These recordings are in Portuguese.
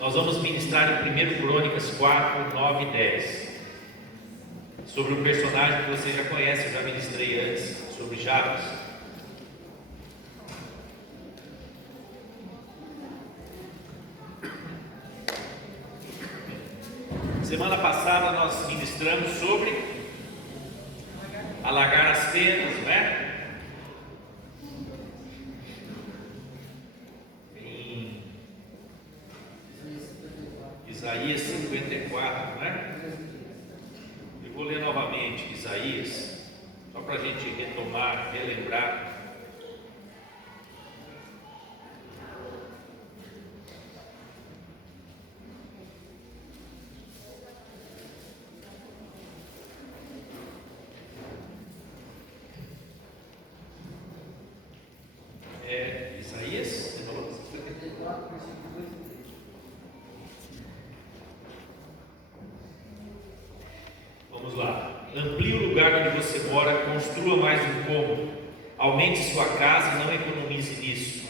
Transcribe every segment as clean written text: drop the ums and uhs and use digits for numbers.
Nós vamos ministrar em 1 Crônicas 4, 9 e 10, sobre um personagem que você já conhece, eu já ministrei antes, sobre Jabes. Semana passada nós ministramos sobre alargar as tendas, não é? Em Isaías 54, não é? Eu vou ler novamente Isaías, só para a gente retomar, relembrar. Isaías, você falou? 54, versículo 2 e 3. Vamos lá. Amplie o lugar onde você mora, construa mais um cômodo, aumente sua casa e não economize nisso,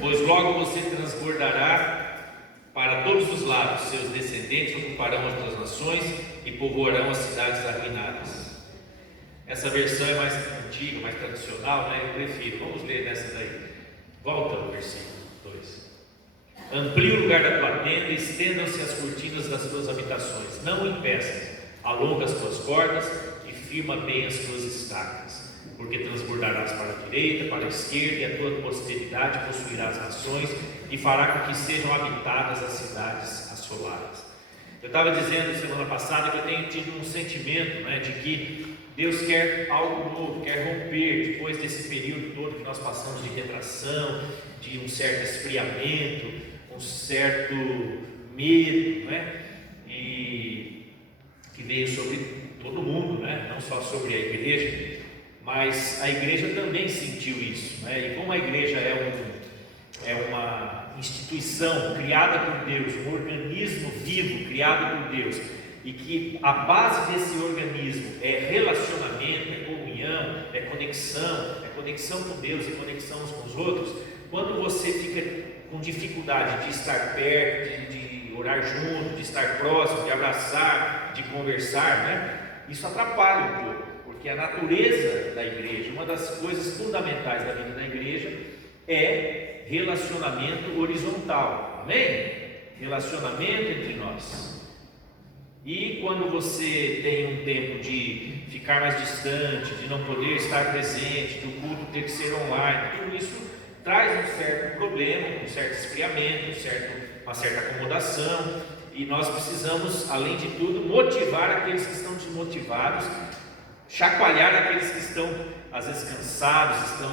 pois logo você transbordará para todos os lados, seus descendentes ocuparão outras nações e povoarão as cidades arruinadas. Essa versão é mais antiga, mais tradicional, né? Eu prefiro. Vamos ler nessa daí. Volta ao versículo 2. Amplie o lugar da tua tenda, estendam-se as cortinas das tuas habitações, não o impeças, alonga as tuas cordas e firma bem as tuas estacas, porque transbordarás para a direita, para a esquerda, e a tua posteridade possuirá as nações e fará com que sejam habitadas as cidades assoladas. Eu estava dizendo semana passada que eu tenho tido um sentimento, né, de que Deus quer algo novo, quer romper, depois desse período todo que nós passamos de retração, de um certo esfriamento, um certo medo, né? E que veio sobre todo mundo, né? Não só sobre a igreja, mas a igreja também sentiu isso, né? E como a igreja é uma instituição criada por Deus, um organismo vivo criado por Deus, e que a base desse organismo é relacionamento, é comunhão, é conexão com Deus e conexão uns com os outros. Quando você fica com dificuldade de estar perto, de orar junto, de estar próximo, de abraçar, de conversar, né? Isso atrapalha um pouco, porque a natureza da igreja, uma das coisas fundamentais da vida da igreja é relacionamento horizontal, amém? Relacionamento entre nós. E quando você tem um tempo de ficar mais distante, de não poder estar presente, do culto ter que ser online, tudo isso traz um certo problema, um certo esfriamento, uma certa acomodação, e nós precisamos, além de tudo, motivar aqueles que estão desmotivados, chacoalhar aqueles que estão às vezes cansados, estão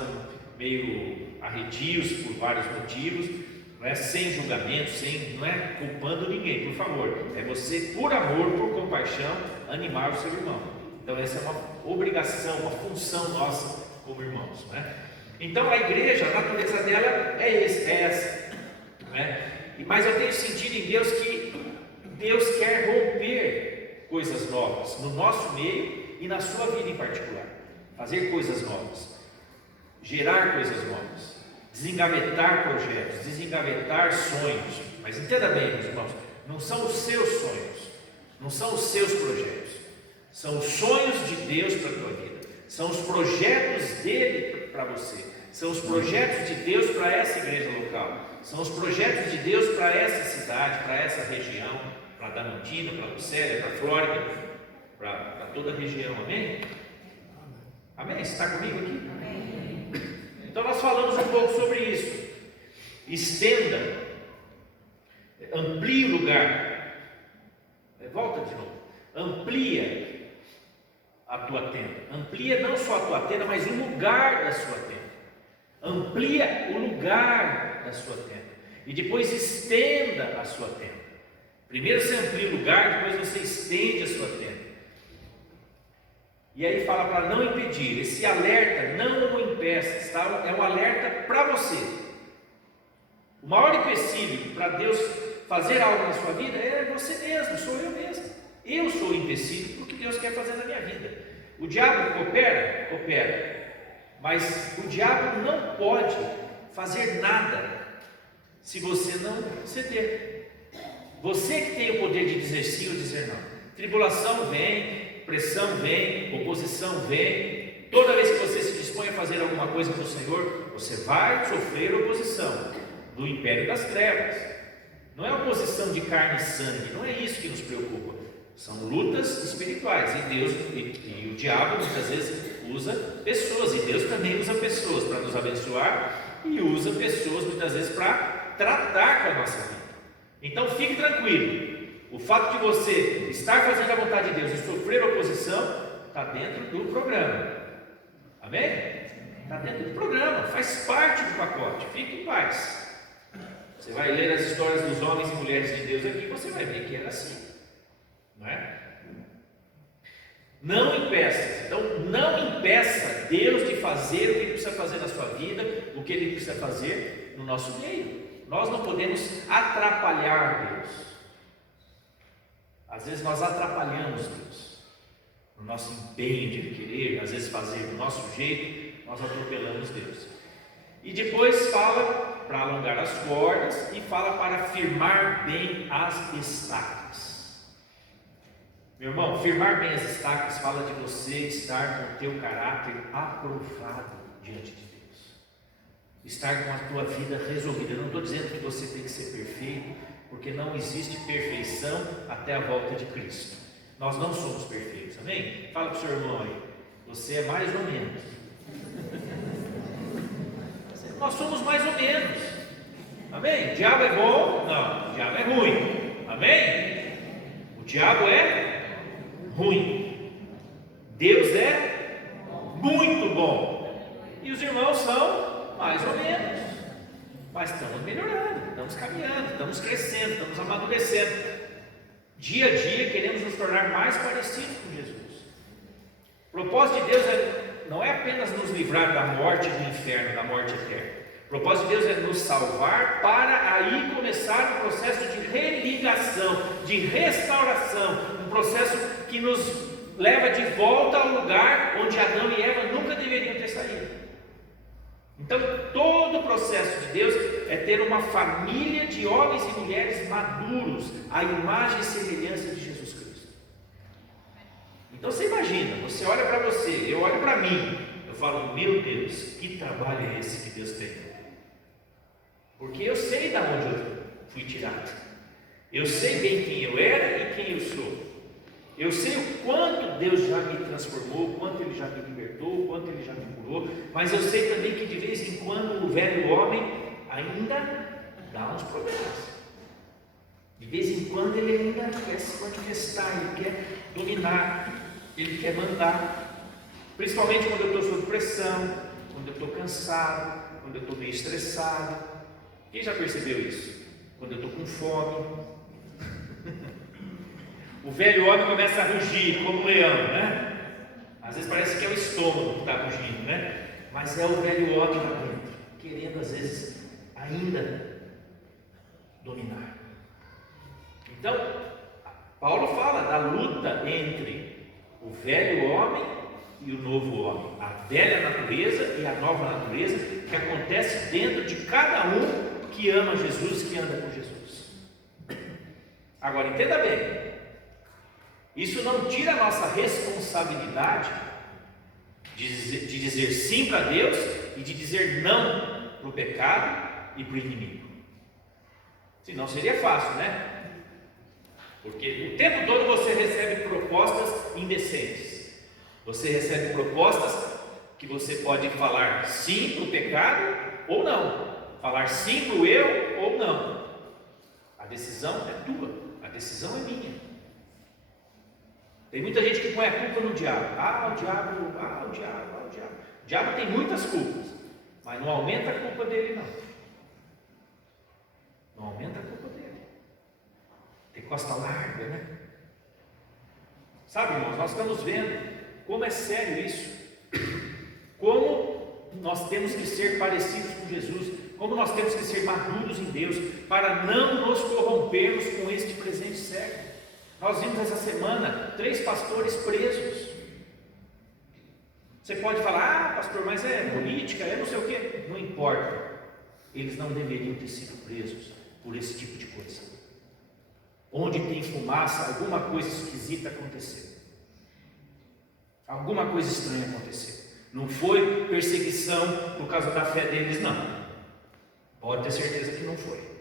meio arredios por vários motivos, não é sem julgamento, não é culpando ninguém, por favor, é você, por amor, por compaixão, animar o seu irmão. Então essa é uma obrigação, uma função nossa como irmãos, não é? Então a igreja, a natureza dela é essa, não é? Mas eu tenho sentido em Deus que Deus quer romper coisas novas no nosso meio e na sua vida em particular, fazer coisas novas, gerar coisas novas, desengavetar projetos, desengavetar sonhos. Mas entenda bem, meus irmãos, não são os seus sonhos, não são os seus projetos, são os sonhos de Deus para a tua vida, são os projetos dele para você, são os projetos de Deus para essa igreja local, são os projetos de Deus para essa cidade, para essa região, para Damantina, para Lucélia, para Flórida, para toda a região, amém? Amém? Você está comigo aqui? Amém. Então nós falamos um pouco sobre isso. Estenda, amplie o lugar. Volta de novo. Amplia a tua tenda. Amplia não só a tua tenda, mas o lugar da sua tenda. Amplia o lugar da sua tenda. E depois estenda a sua tenda. Primeiro você amplia o lugar, depois você estende a sua tenda. E aí fala para não impedir. Esse alerta, não o impeça, tá? É um alerta para você. O maior empecilho para Deus fazer algo na sua vida é você mesmo, sou eu mesmo. Eu sou o empecilho porque Deus quer fazer na minha vida. O diabo coopera? Coopera. Mas o diabo não pode fazer nada se você não ceder. Você que tem o poder de dizer sim ou dizer não. Tribulação vem, pressão vem, oposição vem. Toda vez que você se dispõe a fazer alguma coisa para o Senhor, você vai sofrer oposição do império das trevas. Não é oposição de carne e sangue, não é isso que nos preocupa. São lutas espirituais, e Deus e o diabo muitas vezes usa pessoas, e Deus também usa pessoas para nos abençoar, e usa pessoas muitas vezes para tratar com a nossa vida. Então fique tranquilo, o fato de você estar fazendo a vontade de Deus e sofrer oposição está dentro do programa. Amém? Está dentro do programa, faz parte do pacote. Fique em paz. Você vai ler as histórias dos homens e mulheres de Deus aqui, você vai ver que era assim, não é? Não impeça. Então, não impeça Deus de fazer o que Ele precisa fazer na sua vida, o que Ele precisa fazer no nosso meio. Nós não podemos atrapalhar Deus. Às vezes nós atrapalhamos Deus. No nosso empenho de querer, às vezes fazer do nosso jeito, nós atropelamos Deus. E depois fala para alongar as cordas e fala para firmar bem as estacas. Meu irmão, firmar bem as estacas fala de você estar com o teu caráter aprovado diante de Deus. Estar com a tua vida resolvida. Eu não estou dizendo que você tem que ser perfeito, porque não existe perfeição até a volta de Cristo. Nós não somos perfeitos, amém? Fala para o seu irmão aí, você é mais ou menos. Nós somos mais ou menos, amém? O diabo é bom? Não, o diabo é ruim, amém? O diabo é ruim, Deus é muito bom, e os irmãos são mais ou menos, mas estamos melhorando, estamos caminhando, estamos crescendo, estamos amadurecendo. Dia a dia queremos nos tornar mais parecidos com Jesus. O propósito de Deus não é apenas nos livrar da morte e do inferno, da morte eterna. O propósito de Deus é nos salvar para aí começar um processo de religação, de restauração, um processo que nos leva de volta ao lugar onde Adão e Eva nunca deveriam ter saído. Então, todo o processo de Deus é ter uma família de homens e mulheres maduros, à imagem e semelhança de Jesus Cristo. Então você imagina, você olha para você, eu olho para mim, eu falo, meu Deus, que trabalho é esse que Deus tem? Porque eu sei de onde eu fui tirado, eu sei bem quem eu era e quem eu sou. Eu sei o quanto Deus já me transformou, o quanto Ele já me libertou, o quanto Ele já me curou, mas eu sei também que de vez em quando o velho homem ainda dá uns problemas. De vez em quando ele ainda quer se manifestar, ele quer dominar, ele quer mandar. Principalmente quando eu estou sob pressão, quando eu estou cansado, quando eu estou meio estressado. Quem já percebeu isso? Quando eu estou com fome. O velho homem começa a rugir como um leão, né? Às vezes parece que é o estômago que está rugindo, né? Mas é o velho homem lá dentro, querendo às vezes ainda dominar. Então, Paulo fala da luta entre o velho homem e o novo homem, a velha natureza e a nova natureza, que acontece dentro de cada um que ama Jesus, que anda com Jesus. Agora, entenda bem, isso não tira a nossa responsabilidade de dizer sim para Deus e de dizer não para o pecado e para o inimigo. Senão seria fácil, né? Porque o tempo todo você recebe propostas indecentes. Você recebe propostas que você pode falar sim para o pecado ou não. Falar sim para o eu ou não. A decisão é tua, a decisão é minha. Tem muita gente que põe a culpa no diabo. O diabo. O diabo tem muitas culpas, mas não aumenta a culpa dele, não. Não aumenta a culpa dele. Tem costa larga, né? Sabe, irmãos, nós estamos vendo como é sério isso. Como nós temos que ser parecidos com Jesus. Como nós temos que ser maduros em Deus, para não nos corrompermos com este presente século. Nós vimos essa semana 3 pastores presos. Você pode falar, pastor, mas é política, é não sei o quê. Não importa. Eles não deveriam ter sido presos por esse tipo de coisa. Onde tem fumaça, alguma coisa esquisita aconteceu. Alguma coisa estranha aconteceu. Não foi perseguição por causa da fé deles, não. Pode ter certeza que não foi.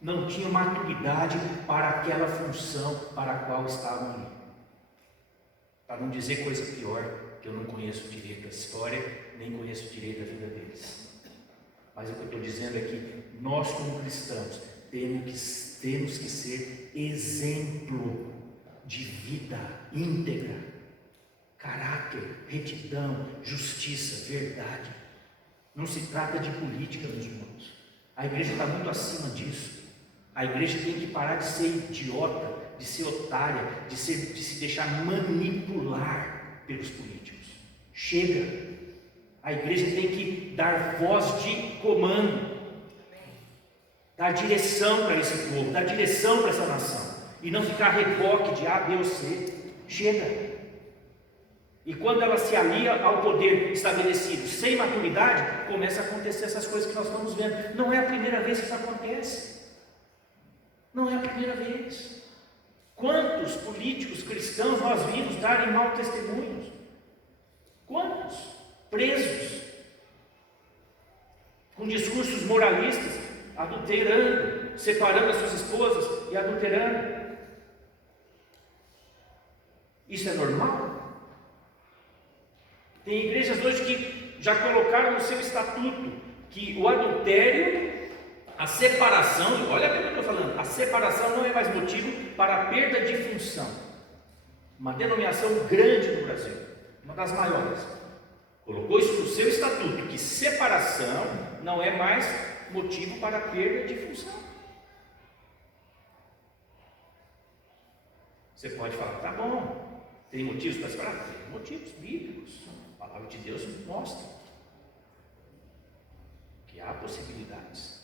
Não tinham maturidade para aquela função para a qual estavam ali. Para não dizer coisa pior, que eu não conheço direito a história, nem conheço direito a vida deles. Mas o que eu estou dizendo é que nós, como cristãos, temos que ser exemplo de vida íntegra, caráter, retidão, justiça, verdade. Não se trata de política, meus irmãos. A igreja está muito acima disso. A igreja tem que parar de ser idiota, de ser otária, de se deixar manipular pelos políticos. Chega! A igreja tem que dar voz de comando, dar direção para esse povo, dar direção para essa nação, e não ficar reboque de A, B ou C. Chega! E quando ela se alia ao poder estabelecido sem maturidade, começa a acontecer essas coisas que nós estamos vendo. Não é a primeira vez que isso acontece. Não é a primeira vez. Quantos políticos cristãos nós vimos darem mau testemunhos? Quantos? Presos, com discursos moralistas, adulterando, separando as suas esposas e adulterando. Isso é normal? Tem igrejas hoje que já colocaram no seu estatuto que o adultério, a separação, olha bem o que eu estou falando, a separação não é mais motivo para a perda de função. Uma denominação grande no Brasil, uma das maiores, colocou isso no seu estatuto, que separação não é mais motivo para a perda de função. Você pode falar, tá bom, tem motivos para separar? Tem motivos bíblicos. A palavra de Deus mostra que há possibilidades.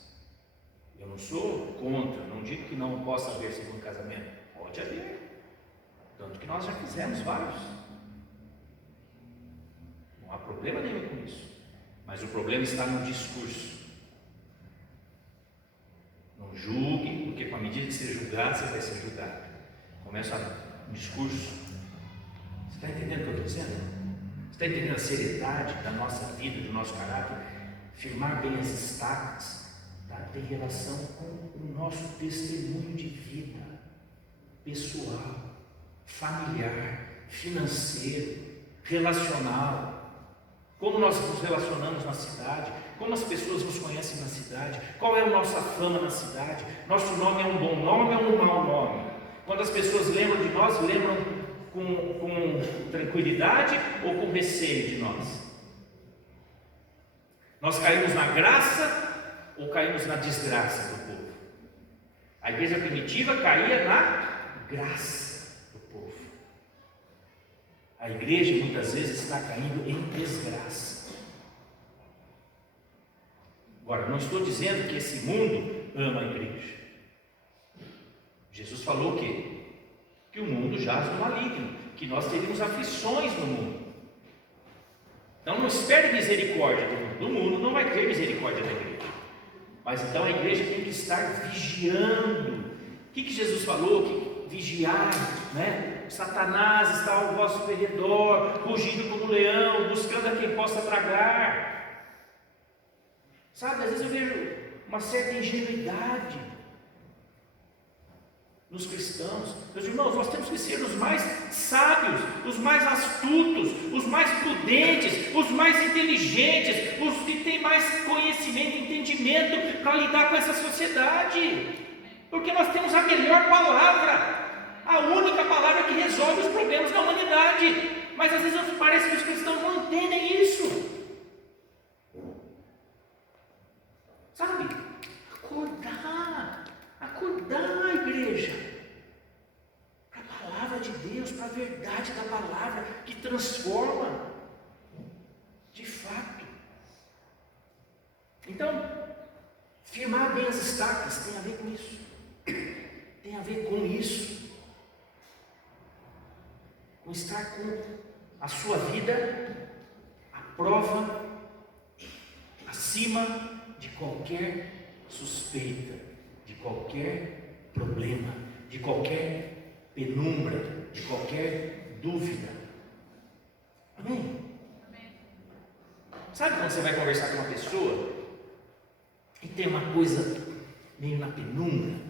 Eu não sou contra, não digo que não possa haver segundo casamento. Pode haver. Tanto que nós já fizemos vários. Não há problema nenhum com isso. Mas o problema está no discurso. Não julgue, porque com a medida que você julgar, você vai ser julgado. Começa um discurso. Você está entendendo o que eu estou dizendo? Você está entendendo a seriedade da nossa vida, do nosso caráter? Firmar bem as estacas, tá? Tem relação com o nosso testemunho de vida, pessoal, familiar, financeiro, relacional. Como nós nos relacionamos na cidade, como as pessoas nos conhecem na cidade, qual é a nossa fama na cidade, nosso nome é um bom nome ou um mau nome? Quando as pessoas lembram de nós, lembram com tranquilidade ou com receio de nós? Nós caímos na graça ou caímos na desgraça do povo? A igreja primitiva caía na graça do povo. A igreja muitas vezes está caindo em desgraça. Agora, não estou dizendo que esse mundo ama a igreja. Jesus falou o quê? Que o mundo jaz no maligno, que nós teríamos aflições no mundo. Então não espere misericórdia do mundo. O mundo não vai ter misericórdia da igreja. Mas então a igreja tem que estar vigiando. O que Jesus falou? Que vigiar, né? Satanás está ao vosso derredor, rugindo como um leão, buscando a quem possa tragar. Sabe, às vezes eu vejo uma certa ingenuidade nos cristãos. Meus irmãos, nós temos que ser os mais sábios, os mais astutos, os mais prudentes, os mais inteligentes, os que têm mais conhecimento, entendimento para lidar com essa sociedade, porque nós temos a melhor palavra, a única palavra que resolve os problemas da humanidade. Mas às vezes parece que os cristãos não entendem isso. Sabe? Acordar, igreja, para a palavra de Deus, para a verdade da palavra que transforma, de fato. Então, firmar bem as estacas tem a ver com isso. Tem a ver com isso. Com estar com a sua vida à prova, acima de qualquer suspeita, de qualquer problema, de qualquer penumbra, de qualquer dúvida. Amém? Sabe quando você vai conversar com uma pessoa e tem uma coisa meio na penumbra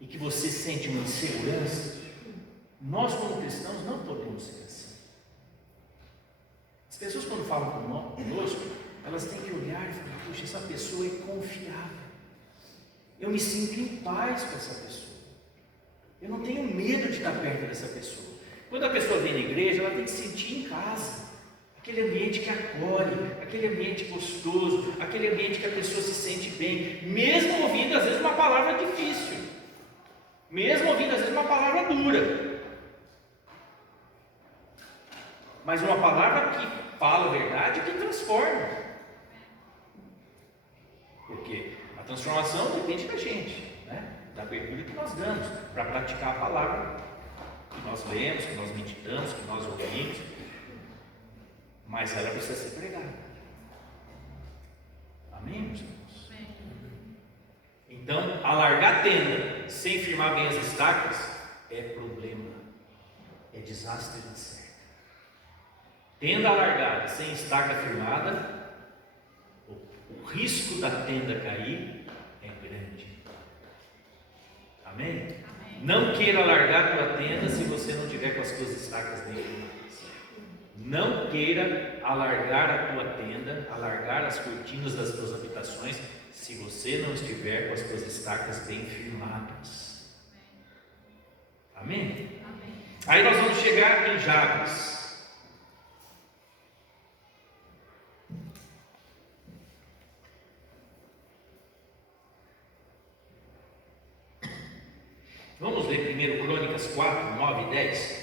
e que você sente uma insegurança? Nós, como cristãos, não podemos ser assim. As pessoas, quando falam conosco, elas têm que olhar e falar: puxa, essa pessoa é confiável, eu me sinto em paz com essa pessoa, eu não tenho medo de estar perto dessa pessoa. Quando a pessoa vem na igreja, ela tem que se sentir em casa, aquele ambiente que acolhe, aquele ambiente gostoso, aquele ambiente que a pessoa se sente bem, mesmo ouvindo às vezes uma palavra difícil, mesmo ouvindo às vezes uma palavra dura, mas uma palavra que fala a verdade e que transforma. Porque a transformação depende da gente, né? Da abertura que nós damos para praticar a palavra que nós lemos, que nós meditamos, que nós ouvimos. Mas ela precisa ser pregada. Amém, meus irmãos? Então, alargar a tenda sem firmar bem as estacas é problema, é desastre de certo. Tenda alargada sem estaca firmada, o risco da tenda cair é grande. Amém? Amém? Não queira alargar a tua tenda se você não tiver com as tuas estacas bem firmadas. Não queira alargar a tua tenda, alargar as cortinas das tuas habitações, se você não estiver com as tuas estacas bem firmadas. Amém? Amém. Aí nós vamos chegar em Jabes. Vamos ler primeiro Crônicas 4, 9 e 10.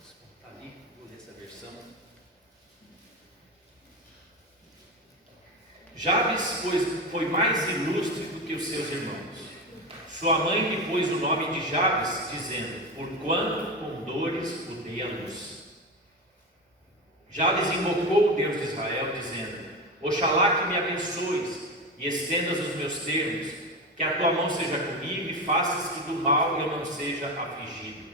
Está ali, vou ler essa versão. Jabes foi mais ilustre do que os seus irmãos. Sua mãe lhe pôs o nome de Jabes, dizendo: porquanto com dores o dei à luz. Jabes invocou o Deus de Israel, dizendo: oxalá que me abençoes e estendas os meus termos, que a tua mão seja comigo e faças que do mal eu não seja afligido.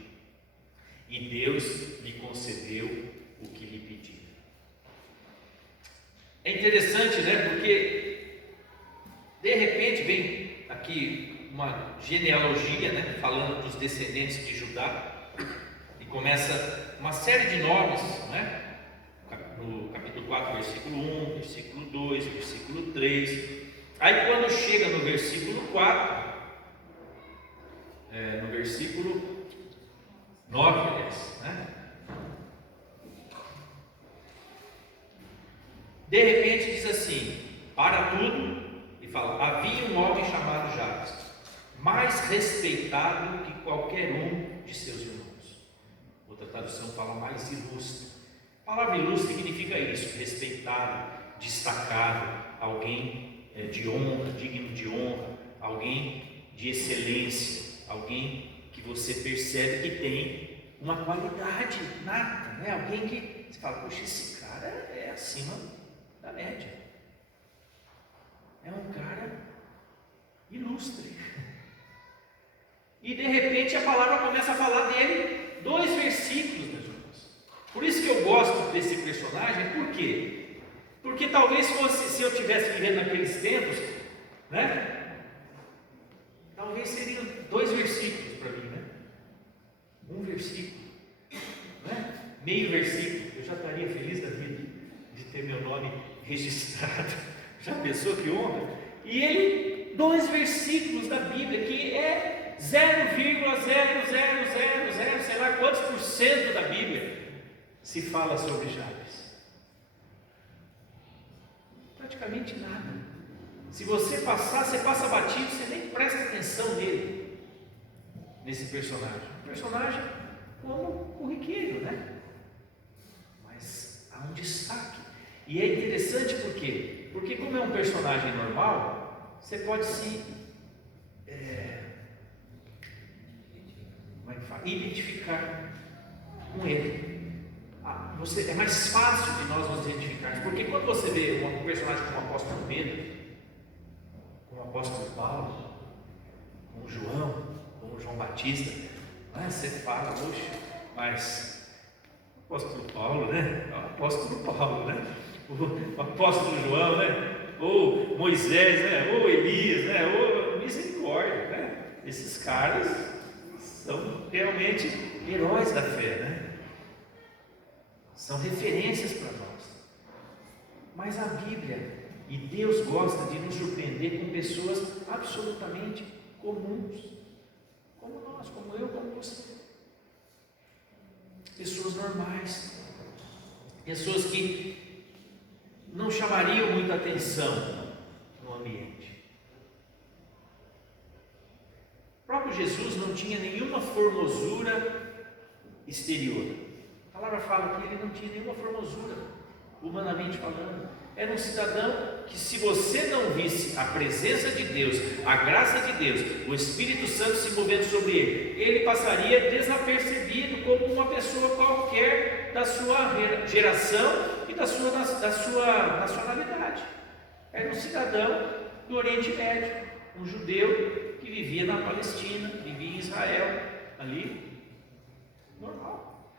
E Deus lhe concedeu o que lhe pediu. É interessante, né? Porque de repente vem aqui uma genealogia, né? Falando dos descendentes de Judá, e começa uma série de nomes, né? No capítulo 4, versículo 1, versículo 2, versículo 3. Aí quando chega no versículo 4, no versículo 9, aliás, né? De repente diz assim: para tudo, e fala: havia um homem chamado Jabes, mais respeitado que qualquer um de seus irmãos. Outra tradução fala mais ilustre. A palavra ilustre significa isso: respeitado, destacado, alguém de honra, digno de honra, alguém de excelência, alguém que você percebe que tem uma qualidade nata, né? Alguém que você fala: poxa, esse cara é acima da média, é um cara ilustre. E de repente a palavra começa a falar dele, 2 versículos, meus irmãos. Por isso que eu gosto desse personagem. Por quê? Porque talvez fosse, se eu estivesse vivendo naqueles tempos, né? Talvez seriam 2 versículos para mim, né? 1 versículo, né? Meio versículo, eu já estaria feliz da vida de ter meu nome registrado. Já pensou que honra? E ele, 2 versículos da Bíblia, que é 0,0000, sei lá quantos por cento da Bíblia se fala sobre Jabes. Praticamente nada. Se você passar, você passa batido, você nem presta atenção nele, nesse personagem. Um personagem como corriqueiro, né? Mas há um destaque. E é interessante por quê? Porque como é um personagem normal, você pode se identificar com ele. é mais fácil de nós nos identificarmos, porque quando você vê um personagem como o apóstolo Pedro, como o apóstolo Paulo, como João, como João Batista, você fala, poxa, mas o apóstolo Paulo, né? O apóstolo Paulo, né? O apóstolo João, né? Ou Moisés, né? Ou Elias, né? Ou misericórdia, né? Esses caras são realmente heróis da fé, né? São referências para nós. Mas a Bíblia e Deus gosta de nos surpreender com pessoas absolutamente comuns, como nós, como eu, como você. Pessoas normais, pessoas que não chamariam muita atenção no ambiente. O próprio Jesus não tinha nenhuma formosura exterior. A palavra fala que ele não tinha nenhuma formosura, humanamente falando. Era um cidadão que, se você não visse a presença de Deus, a graça de Deus, o Espírito Santo se movendo sobre ele passaria desapercebido como uma pessoa qualquer da sua geração e da sua nacionalidade. Era um cidadão do Oriente Médio, um judeu que vivia na Palestina, vivia em Israel, ali, normal.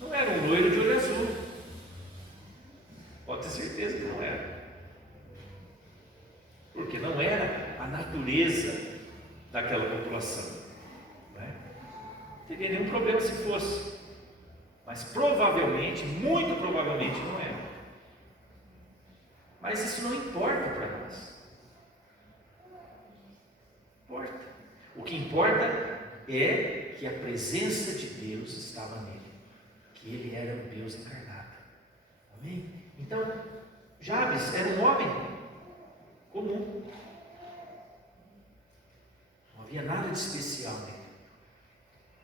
Não era um loiro de olho azul, pode ter certeza que não era, porque não era a natureza daquela população, né? Não teria nenhum problema se fosse, mas provavelmente, muito provavelmente não era. Mas isso não importa para nós. Importa. O que importa é que a presença de Deus estava nele, que ele era o Deus encarnado. Amém? Então, Jabes era um homem comum. Não havia nada de especial nele.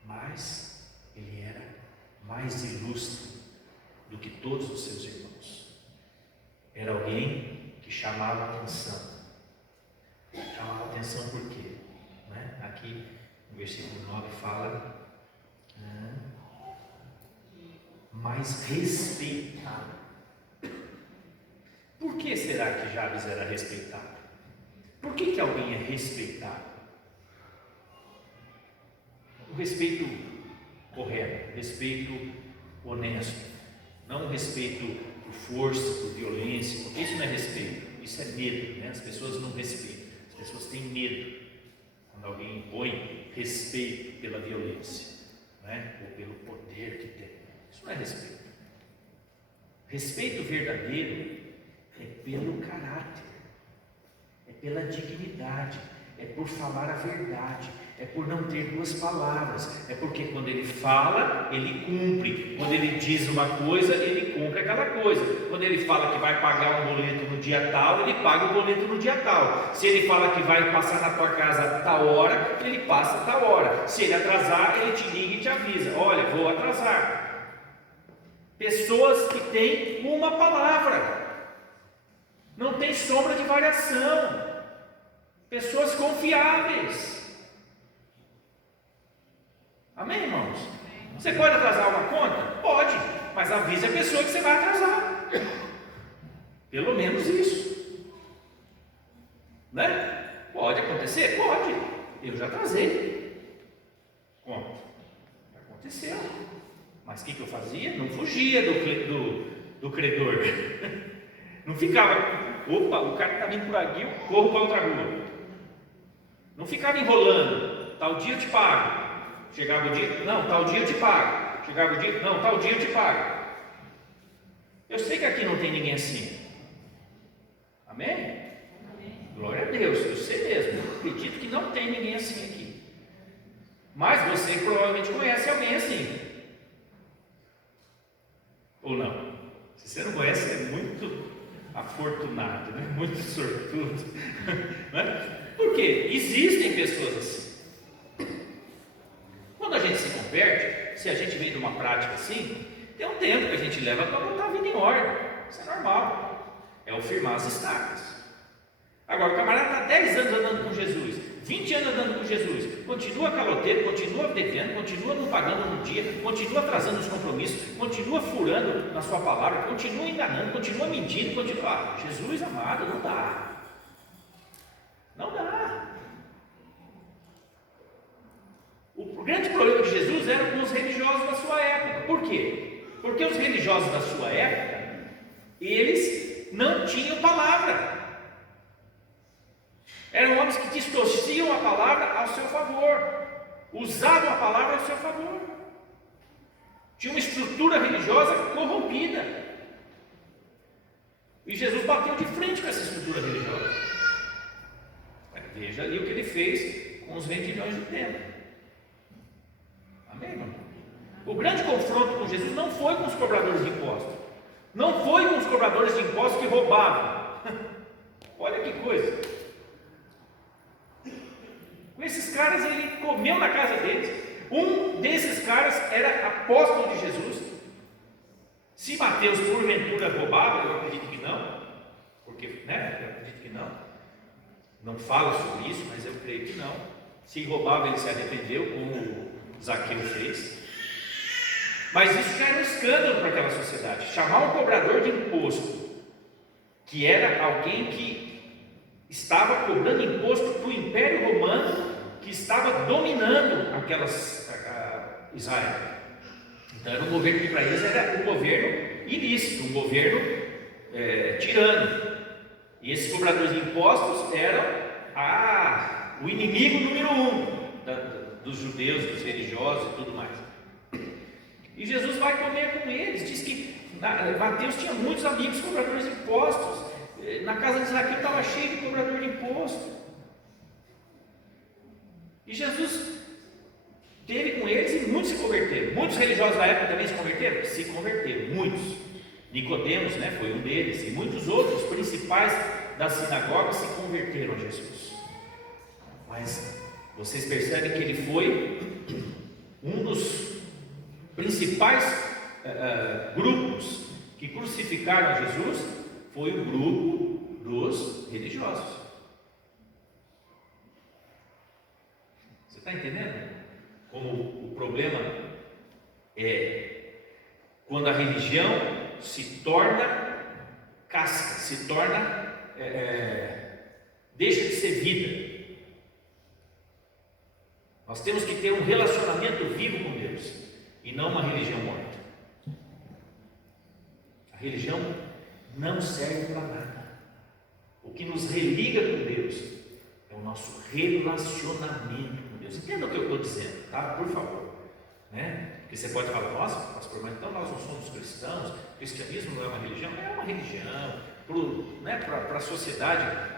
Mas ele era mais ilustre do que todos os seus irmãos. Era alguém que chamava atenção. Chamava atenção por quê? Né? Aqui no versículo 9 fala mais respeitado. Por que será que Jabes era respeitado? Por que alguém é respeitado? O respeito correto, respeito honesto, não respeito por força, por violência, porque isso não é respeito, isso é medo, né? As pessoas não respeitam, as pessoas têm medo quando alguém impõe respeito pela violência, né? Ou pelo poder que tem. Isso não é respeito. Respeito verdadeiro é pelo caráter, é pela dignidade, é por falar a verdade, é por não ter duas palavras, é porque quando ele fala, ele cumpre. Quando ele diz uma coisa, ele cumpre aquela coisa. Quando ele fala que vai pagar um boleto no dia tal, ele paga o boleto no dia tal. Se ele fala que vai passar na tua casa tal hora, ele passa tal hora. Se ele atrasar, ele te liga e te avisa: olha, vou atrasar. Pessoas que têm uma palavra, não tem sombra de variação. Pessoas confiáveis. Amém, irmãos? Você pode atrasar uma conta? Pode, mas avise a pessoa que você vai atrasar. Pelo menos isso, né? Pode acontecer? Pode. Eu já atrasei. Conta. Aconteceu. Mas o que eu fazia? Não fugia do credor. Não ficava, opa, o cara está vindo por aqui, eu corro para outra rua. Não ficava enrolando, tal dia eu te pago. Chegava o dia, não, tal dia eu te pago. Chegava o dia, não, tal dia eu te pago. Eu sei que aqui não tem ninguém assim. Amém? Amém. Glória a Deus, eu sei mesmo. Eu acredito que não tem ninguém assim aqui. Mas você provavelmente conhece alguém assim. Ou não? Se você não conhece, é muito afortunado, né? Muito sortudo. Né? Porque existem pessoas assim. Quando a gente se converte, se a gente vem de uma prática assim, tem um tempo que a gente leva para botar a vida em ordem. Isso é normal. É o firmar as estacas. Agora, o camarada está 10 anos andando com Jesus, 20 anos andando com Jesus, continua caloteiro, continua devendo, continua não pagando no dia, continua atrasando os compromissos, continua furando na sua palavra, continua enganando, continua mentindo, continua. Jesus amado, não dá. Não dá. O grande problema de Jesus era com os religiosos da sua época. Por quê? Porque os religiosos da sua época, eles não tinham palavra. Eram homens que distorciam a palavra ao seu favor, usavam a palavra ao seu favor. Tinha uma estrutura religiosa corrompida. E Jesus bateu de frente com essa estrutura religiosa. Veja ali o que ele fez com os vendilhões do templo. Amém, irmão? O grande confronto com Jesus não foi com os cobradores de impostos, não foi com os cobradores de impostos que roubavam. Olha que coisa. Com esses caras ele comeu na casa deles. Um desses caras era apóstolo de Jesus. Se Mateus porventura roubava, eu acredito que não, porque, eu acredito que não fala sobre isso, mas eu creio que não. Se roubava, ele se arrependeu, como Zaqueu fez. Mas isso já era um escândalo para aquela sociedade. Chamar um cobrador de imposto, que era alguém que estava cobrando imposto para o Império Romano, que estava dominando Israel. Então era um governo que para eles era um governo ilícito, um governo tirano. E esses cobradores de impostos eram o inimigo número 1 dos judeus, dos religiosos e tudo mais. E Jesus vai comer com eles. Diz que Mateus tinha muitos amigos cobradores de impostos. Na casa de Zaqueu estava cheio de cobrador de imposto. E Jesus teve com eles e muitos se converteram. Muitos religiosos da época também se converteram? Se converteram, muitos. Nicodemos, foi um deles. E muitos outros principais da sinagoga se converteram a Jesus. Mas vocês percebem que ele foi um dos principais grupos que crucificaram a Jesus. Foi o grupo dos religiosos. Você está entendendo? Como o problema é quando a religião se torna casca, se torna deixa de ser vida. Nós temos que ter um relacionamento vivo com Deus e não uma religião morta. A religião não serve para nada. O que nos religa com Deus é o nosso relacionamento com Deus. Entenda o que eu estou dizendo, tá? Por favor. Porque você pode falar, nossa, pastor, mas então nós não somos cristãos, o cristianismo não é uma religião? É uma religião. Para a sociedade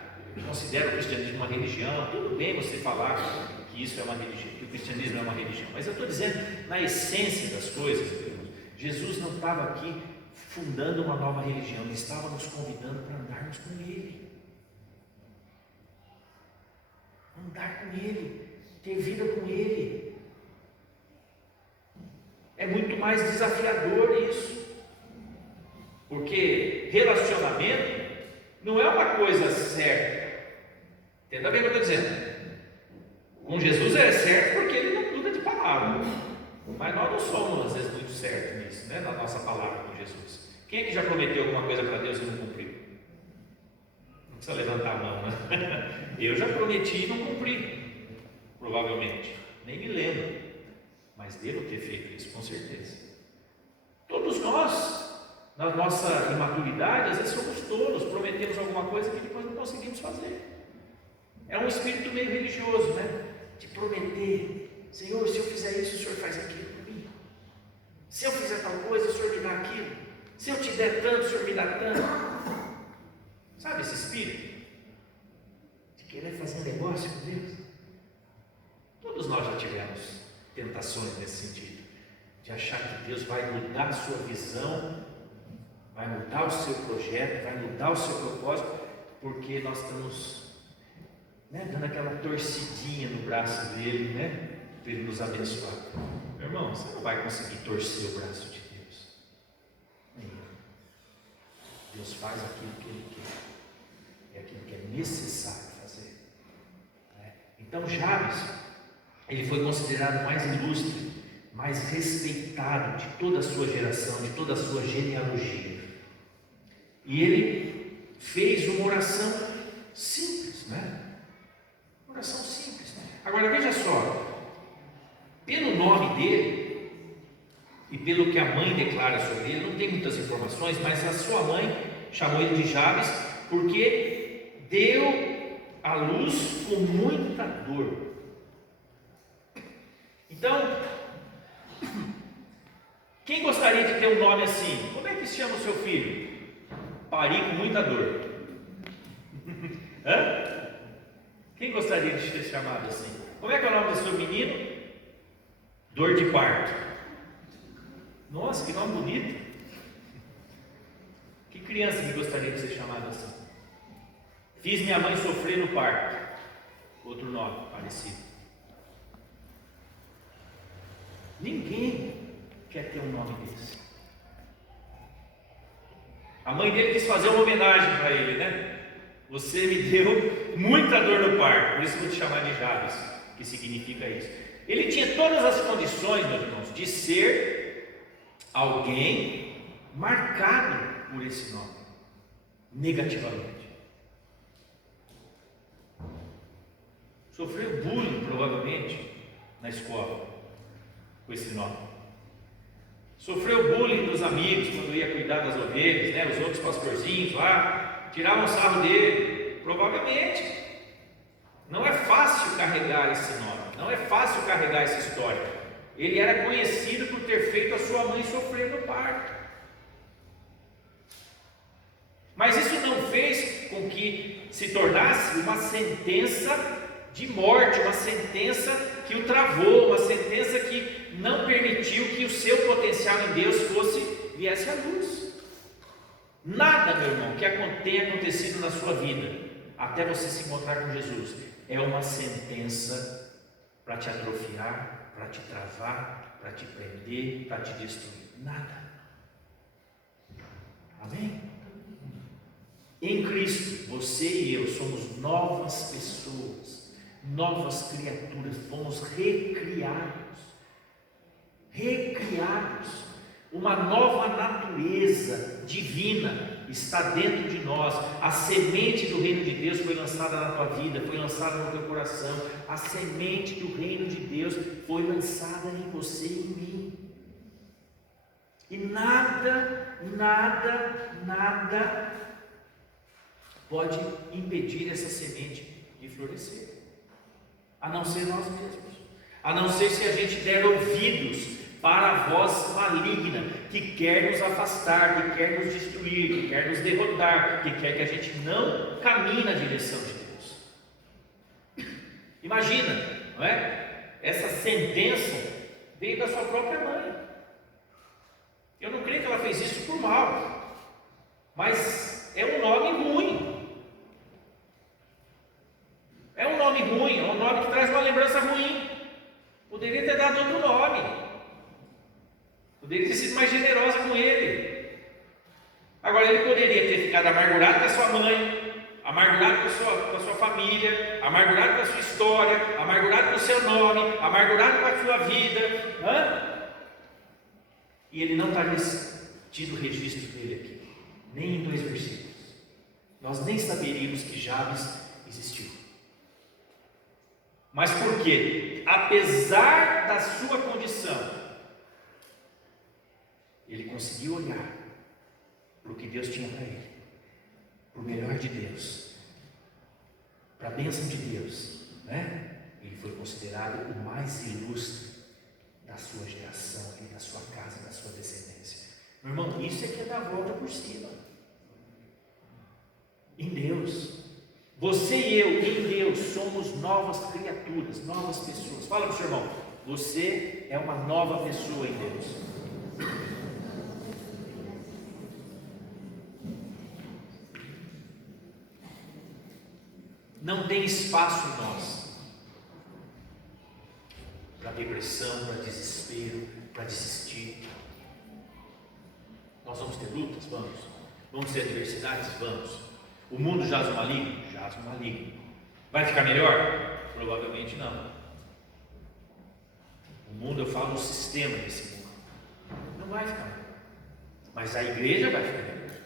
considera o cristianismo uma religião. Tudo bem você falar que isso é uma religião, que o cristianismo é uma religião, mas eu estou dizendo, na essência das coisas, Jesus não estava aqui fundando uma nova religião, ele estava nos convidando para andarmos com Ele. Andar com Ele, ter vida com Ele. É muito mais desafiador isso, porque relacionamento não é uma coisa certa. Entenda bem o que eu estou dizendo. Com Jesus é certo porque Ele não muda de palavra, mas nós não somos às vezes muito certos nisso, na nossa palavra com Jesus. Quem é que já prometeu alguma coisa para Deus e não cumpriu? Não precisa levantar a mão, né? Eu já prometi e não cumpri, provavelmente, nem me lembro, mas devo ter feito isso com certeza. Todos nós, na nossa imaturidade, às vezes somos tolos, prometemos alguma coisa que depois não conseguimos fazer. É um espírito meio religioso, de prometer: Senhor, se eu fizer isso, o Senhor faz aquilo para mim. Se eu fizer tal coisa, o Senhor me dá aquilo. Se eu te der tanto, o Senhor me dá tanto. Sabe esse espírito de querer fazer negócio com Deus? Todos nós já tivemos tentações nesse sentido, de achar que Deus vai mudar a sua visão, vai mudar o seu projeto, vai mudar o seu propósito, porque nós estamos dando aquela torcidinha no braço dele, para ele nos abençoar. Meu irmão, você não vai conseguir torcer o braço de Deus. Deus faz aquilo que Ele quer, é aquilo que é necessário fazer. Então Jabes, ele foi considerado o mais ilustre, mais respeitado de toda a sua geração, de toda a sua genealogia. E ele fez uma oração simples, né? Oração simples. Agora veja só, pelo nome dele e pelo que a mãe declara sobre ele, não tem muitas informações, mas a sua mãe chamou ele de Jabes porque deu à luz com muita dor. Então, quem gostaria de ter um nome assim? Como é que se chama o seu filho? Pari com muita dor. Hã? Quem gostaria de ser chamado assim? Como é que é o nome do seu menino? Dor de parto. Nossa, que nome bonito. Que criança que gostaria de ser chamada assim? Fiz minha mãe sofrer no parto. Outro nome parecido. Ninguém quer ter um nome desse. A mãe dele quis fazer uma homenagem para ele, né? Você me deu muita dor no parto, por isso eu vou te chamar de Jabes, que significa isso. Ele tinha todas as condições, meus irmãos, de ser alguém marcado por esse nome, negativamente. Sofreu bullying, provavelmente, na escola, com esse nome. Sofreu bullying dos amigos, quando ia cuidar das ovelhas, né? Os outros pastorzinhos lá, tiravam sarro dele, provavelmente. Não é fácil carregar esse nome, não é fácil carregar essa história. Ele era conhecido por ter feito a sua mãe sofrer no parto. Mas isso não fez com que se tornasse uma sentença de morte, uma sentença que o travou, uma sentença que não permitiu que o seu potencial em Deus viesse à luz. Nada, meu irmão, que tenha acontecido na sua vida, até você se encontrar com Jesus, é uma sentença para te atrofiar, para te travar, para te prender, para te destruir. Nada. Amém? Em Cristo, você e eu somos novas pessoas, novas criaturas, fomos recriados. Uma nova natureza divina está dentro de nós. A semente do reino de Deus foi lançada na tua vida, foi lançada no teu coração. A semente do reino de Deus foi lançada em você e em mim. E nada pode impedir essa semente de florescer, a não ser nós mesmos, a não ser se a gente der ouvidos para a voz maligna que quer nos afastar, que quer nos destruir, que quer nos derrotar, que quer que a gente não caminhe na direção de Deus. Imagina, não é? Essa sentença veio da sua própria mãe. Eu não creio que ela fez isso por mal, mas é um nome ruim. É um nome ruim, é um nome que traz uma lembrança ruim. Poderia ter dado outro nome. Poderia ter sido mais generosa com ele. Agora ele poderia ter ficado amargurado com a sua mãe, amargurado com a sua família, amargurado com a sua história, amargurado com o seu nome, amargurado com a sua vida. E ele não estaria tido registro dele aqui, nem em 2 versículos. Nós nem saberíamos que Jabes existiu. Mas por quê? Apesar da sua condição, ele conseguiu olhar para o que Deus tinha para ele, para o melhor de Deus, para a bênção de Deus, né? Ele foi considerado o mais ilustre da sua geração, da sua casa, da sua descendência. Meu irmão, isso é que é dar a volta por cima. Em Deus, você e eu, em Deus, somos novas criaturas, novas pessoas. Fala para o seu irmão, você é uma nova pessoa em Deus. Não tem espaço em nós para depressão, para desespero, para desistir. Nós vamos ter lutas? Vamos. Vamos ter adversidades? Vamos. O mundo jaz no maligno? Jaz no maligno. Vai ficar melhor? Provavelmente não. O mundo, eu falo, o sistema desse mundo não vai ficar melhor, mas a igreja vai ficar melhor.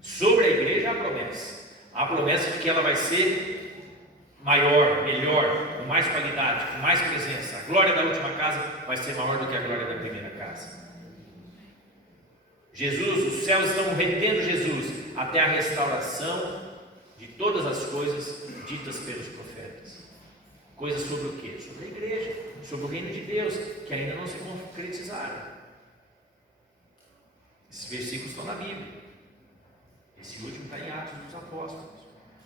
Sobre a igreja há a promessa de que ela vai ser maior, melhor, com mais qualidade, com mais presença. A glória da última casa vai ser maior do que a glória da primeira casa. Jesus, os céus estão retendo Jesus até a restauração de todas as coisas ditas pelos profetas. Coisas sobre o quê? Sobre a igreja, sobre o reino de Deus, que ainda não se concretizaram. Esses versículos estão na Bíblia. Esse último está em Atos dos Apóstolos.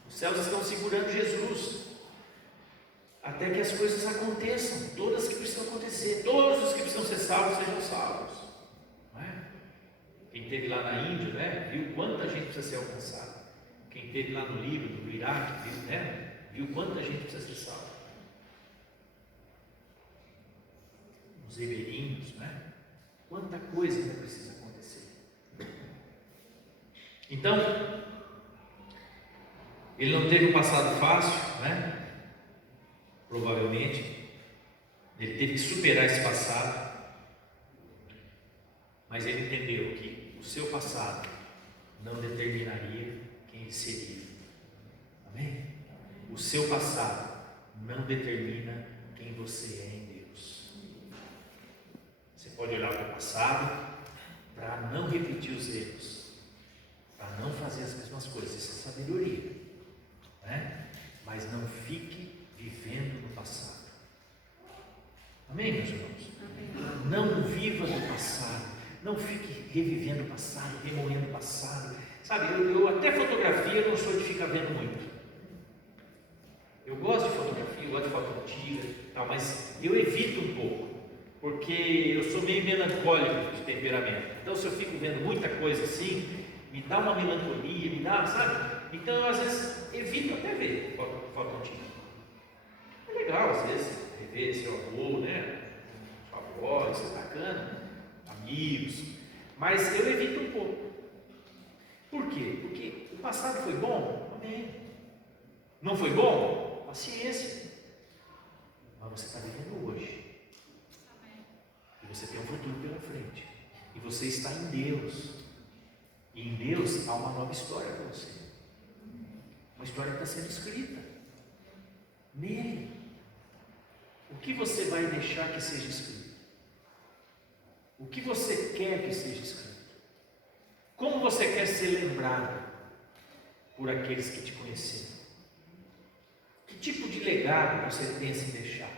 Os céus estão segurando Jesus até que as coisas aconteçam, todas que precisam acontecer, todos os que precisam ser salvos sejam salvos. Não é? Quem esteve lá na Índia, né, viu quanta gente precisa ser alcançada. Quem esteve lá no Líbano, no Iraque, viu quanta gente precisa ser salva. Os ribeirinhos, né? Quanta coisa ainda precisa acontecer. Então, ele não teve um passado fácil, né? Provavelmente, ele teve que superar esse passado, mas ele entendeu que o seu passado não determinaria quem ele seria. Amém? O seu passado não determina quem você é em Deus. Você pode olhar para o passado para não repetir os erros, para não fazer as mesmas coisas. Isso é sabedoria, né? Mas não fique vivendo no passado. Amém, meus irmãos? Amém. Não viva no passado. Não fique revivendo o passado, remoendo o passado. Sabe, eu até fotografia eu não sou de ficar vendo muito. Eu gosto de fotografia, eu gosto de foto antiga, tal, mas eu evito um pouco, porque eu sou meio melancólico de temperamento. Então, se eu fico vendo muita coisa assim, me dá uma melancolia, me dá, sabe? Então, eu, às vezes, evito até ver foto antiga. É legal, às vezes, rever seu avô, né? Sua avó, isso é bacana, amigos, mas eu evito um pouco. Por quê? Porque o passado foi bom? Amém. Não foi bom? Paciência. Mas você está vivendo hoje. E você tem um futuro pela frente. E você está em Deus. E em Deus há uma nova história para você. Uma história que está sendo escrita nele. O que você vai deixar que seja escrito? O que você quer que seja escrito? Como você quer ser lembrado por aqueles que te conheceram? Que tipo de legado você pensa em deixar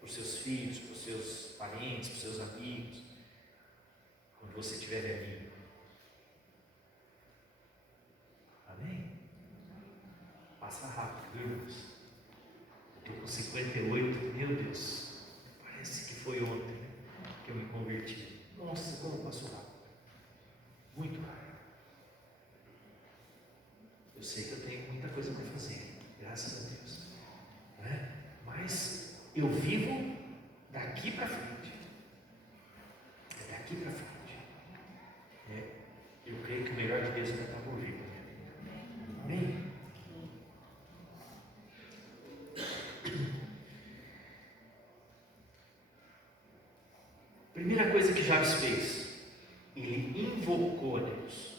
para os seus filhos, para os seus parentes, para os seus amigos, quando você estiver velhinho? Amém? Passa rápido, irmãos. Estou com 58, meu Deus, parece que foi ontem que eu me converti. Nossa, como passou rápido. Muito rápido. Eu sei que eu tenho muita coisa para fazer, graças a Deus, né? Mas eu vivo daqui para frente. É daqui para frente. Eu creio que o melhor de Deus ainda está por vir. Amém? Primeira coisa que Jabes fez, ele invocou a Deus.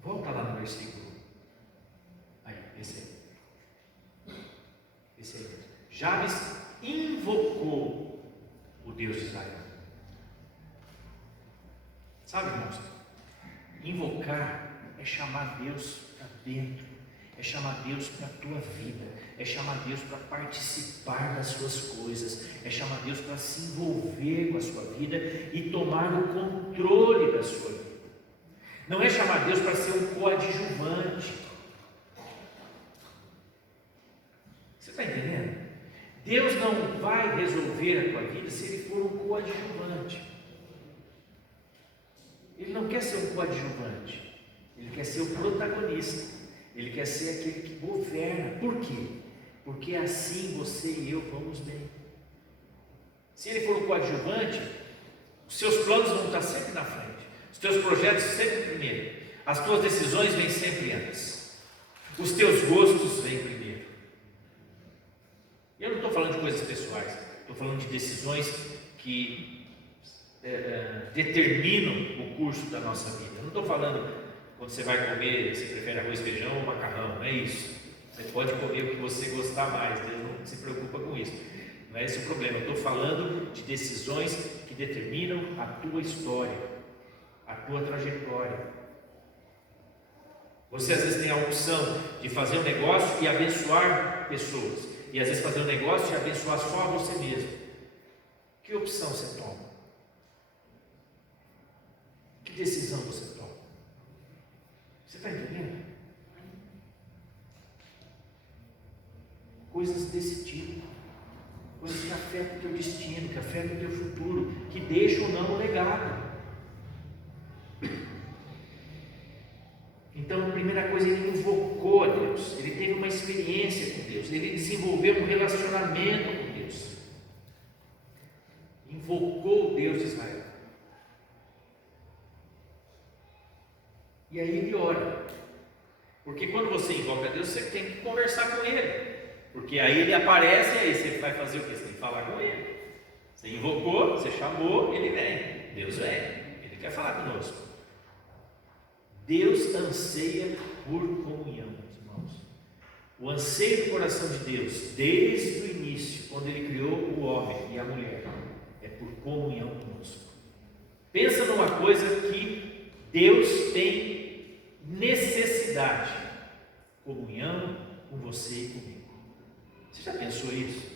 Volta lá no versículo. Aí, esse aí. Jabes invocou o Deus de Israel. Sabe, irmãos? Invocar é chamar Deus para dentro, é chamar Deus para a tua vida, é chamar Deus para participar das suas coisas, é chamar Deus para se envolver com a sua vida e tomar o controle da sua vida. Não é chamar Deus para ser um coadjuvante. Você está entendendo? Deus não vai resolver a tua vida se Ele for um coadjuvante. Ele não quer ser um coadjuvante, Ele quer ser o protagonista, Ele quer ser aquele que governa. Por quê? Porque assim você e eu vamos bem. Se Ele for um coadjuvante, os seus planos vão estar sempre na frente, os teus projetos sempre primeiro, as tuas decisões vêm sempre antes. Os teus gostos vêm primeiro. Eu não estou falando de coisas pessoais, estou falando de decisões que determinam o curso da nossa vida. Eu não estou falando quando você vai comer, você prefere arroz, feijão ou macarrão, não é isso. Você pode comer o que você gostar mais, Deus não se preocupa com isso. Não é esse o problema. Eu estou falando de decisões que determinam a tua história, a tua trajetória. Você às vezes tem a opção de fazer um negócio e abençoar pessoas, e às vezes fazer um negócio e abençoar só a você mesmo. Que opção você toma? Que decisão você toma? Você está entendendo? Coisas desse tipo, coisas que afetam o teu destino, que afetam o teu futuro, que deixam ou não um legado. Então, a primeira coisa, ele invocou a Deus, ele teve uma experiência com Deus, ele desenvolveu um relacionamento com Deus, invocou o Deus de Israel. E aí ele ora, porque quando você invoca Deus, você tem que conversar com Ele, porque aí Ele aparece, e aí você vai fazer o quê? Você tem que falar com Ele. Você invocou, você chamou, Ele vem, Deus vem, Ele quer falar conosco. Deus anseia por comunhão, meus irmãos. O anseio do coração de Deus, desde o início, quando Ele criou o homem e a mulher, é por comunhão conosco. Pensa numa coisa que Deus tem necessidade: comunhão com você e comigo. Você já pensou isso?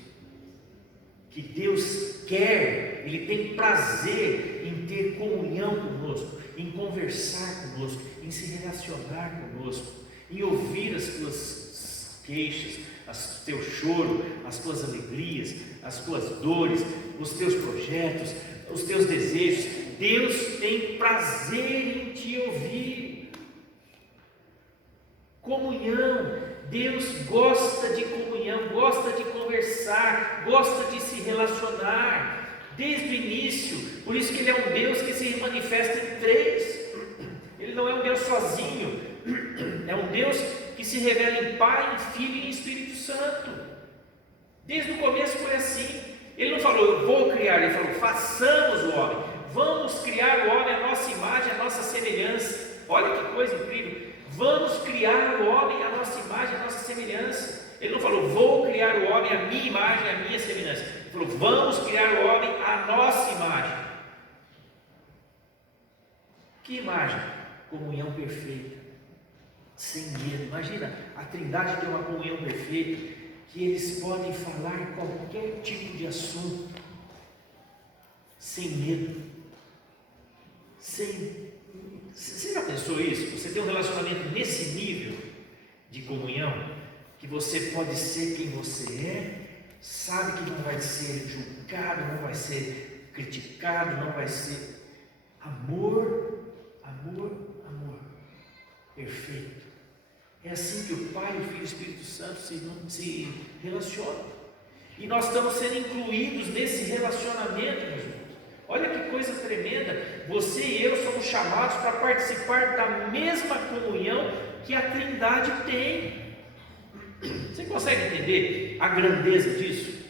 Que Deus quer, Ele tem prazer em ter comunhão conosco, em conversar conosco, em se relacionar conosco, em ouvir as tuas queixas, o teu choro, as tuas alegrias, as tuas dores, os teus projetos, os teus desejos. Deus tem prazer em te ouvir. Comunhão, Deus gosta de comunhão, gosta de conversar, gosta de se relacionar, desde o início. Por isso que Ele é um Deus que se manifesta em três. Ele não é um Deus sozinho, é um Deus que se revela em Pai, em Filho e em Espírito Santo. Desde o começo foi assim. Ele não falou, eu vou criar, Ele falou, façamos o homem, vamos criar o homem à nossa imagem, à nossa semelhança. Olha que coisa incrível. Vamos criar o homem à nossa imagem, à nossa semelhança. Ele não falou, vou criar o homem à minha imagem, à minha semelhança. Ele falou, vamos criar o homem à nossa imagem. Que imagem? Comunhão perfeita, sem medo. Imagina, a Trindade tem uma comunhão perfeita, que eles podem falar qualquer tipo de assunto, sem medo, Você já pensou isso? Você tem um relacionamento nesse nível de comunhão, que você pode ser quem você é, sabe que não vai ser julgado, não vai ser criticado, não vai ser amor, perfeito. É assim que o Pai, o Filho e o Espírito Santo se relacionam, e nós estamos sendo incluídos nesse relacionamento, meus irmãos. Olha que coisa tremenda, você e eu somos chamados para participar da mesma comunhão que a Trindade tem. Você consegue entender a grandeza disso?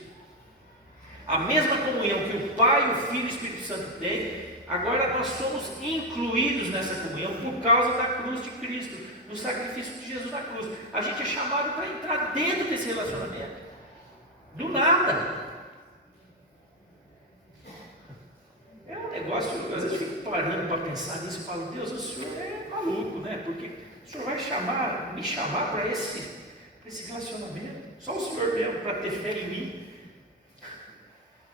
A mesma comunhão que o Pai, o Filho e o Espírito Santo têm, agora nós somos incluídos nessa comunhão por causa da cruz de Cristo, do sacrifício de Jesus na cruz. A gente é chamado para entrar dentro desse relacionamento, do nada. É um negócio, às vezes eu fico parando para pensar nisso e falo, Deus, o Senhor é maluco, né? Porque o Senhor vai me chamar para esse relacionamento, só o Senhor mesmo, para ter fé em mim.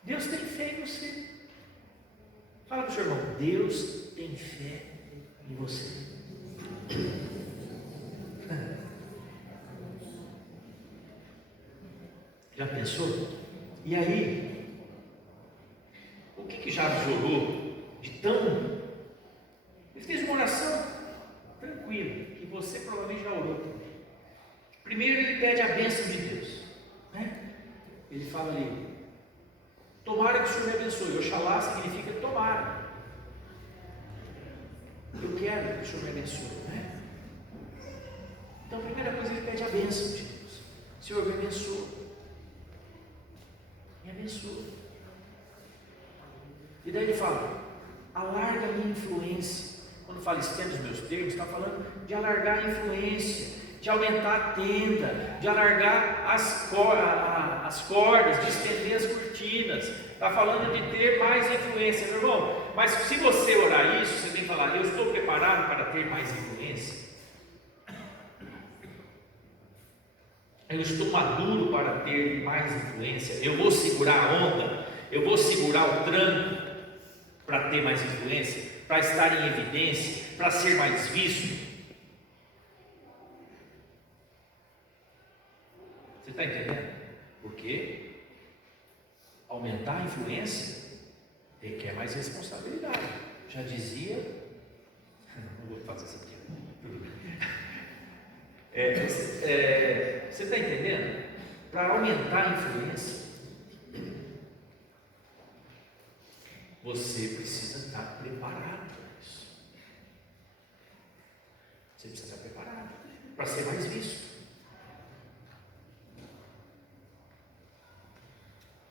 Deus tem fé em você. Fala para o seu irmão, Deus tem fé em você. Já pensou? E aí, o que Jabes orou de tão... Ele fez uma oração tranquila, que você provavelmente já orou também. Primeiro ele pede a bênção de Deus, né? Ele fala ali, tomara que o Senhor me abençoe. Oxalá significa tomara. Eu quero que o Senhor me abençoe, né? Então, a primeira coisa, ele pede a bênção de Deus. Senhor, me abençoa. Me abençoa. E daí ele fala: alarga a minha influência. Quando fala estenda os meus termos, está falando de alargar a influência, de aumentar a tenda, de alargar as cordas, de estender as cortinas. Está falando de ter mais influência, meu irmão. Mas se você orar isso, você tem que falar: eu estou preparado para ter mais influência? Eu estou maduro para ter mais influência? Eu vou segurar a onda? Eu vou segurar o tranco para ter mais influência? Para estar em evidência? Para ser mais visto? Você está entendendo? Porque aumentar a influência requer mais responsabilidade. Já dizia, não vou fazer isso aqui. Você está entendendo? Para aumentar a influência, você precisa estar preparado para isso. Você precisa estar preparado para ser mais visto.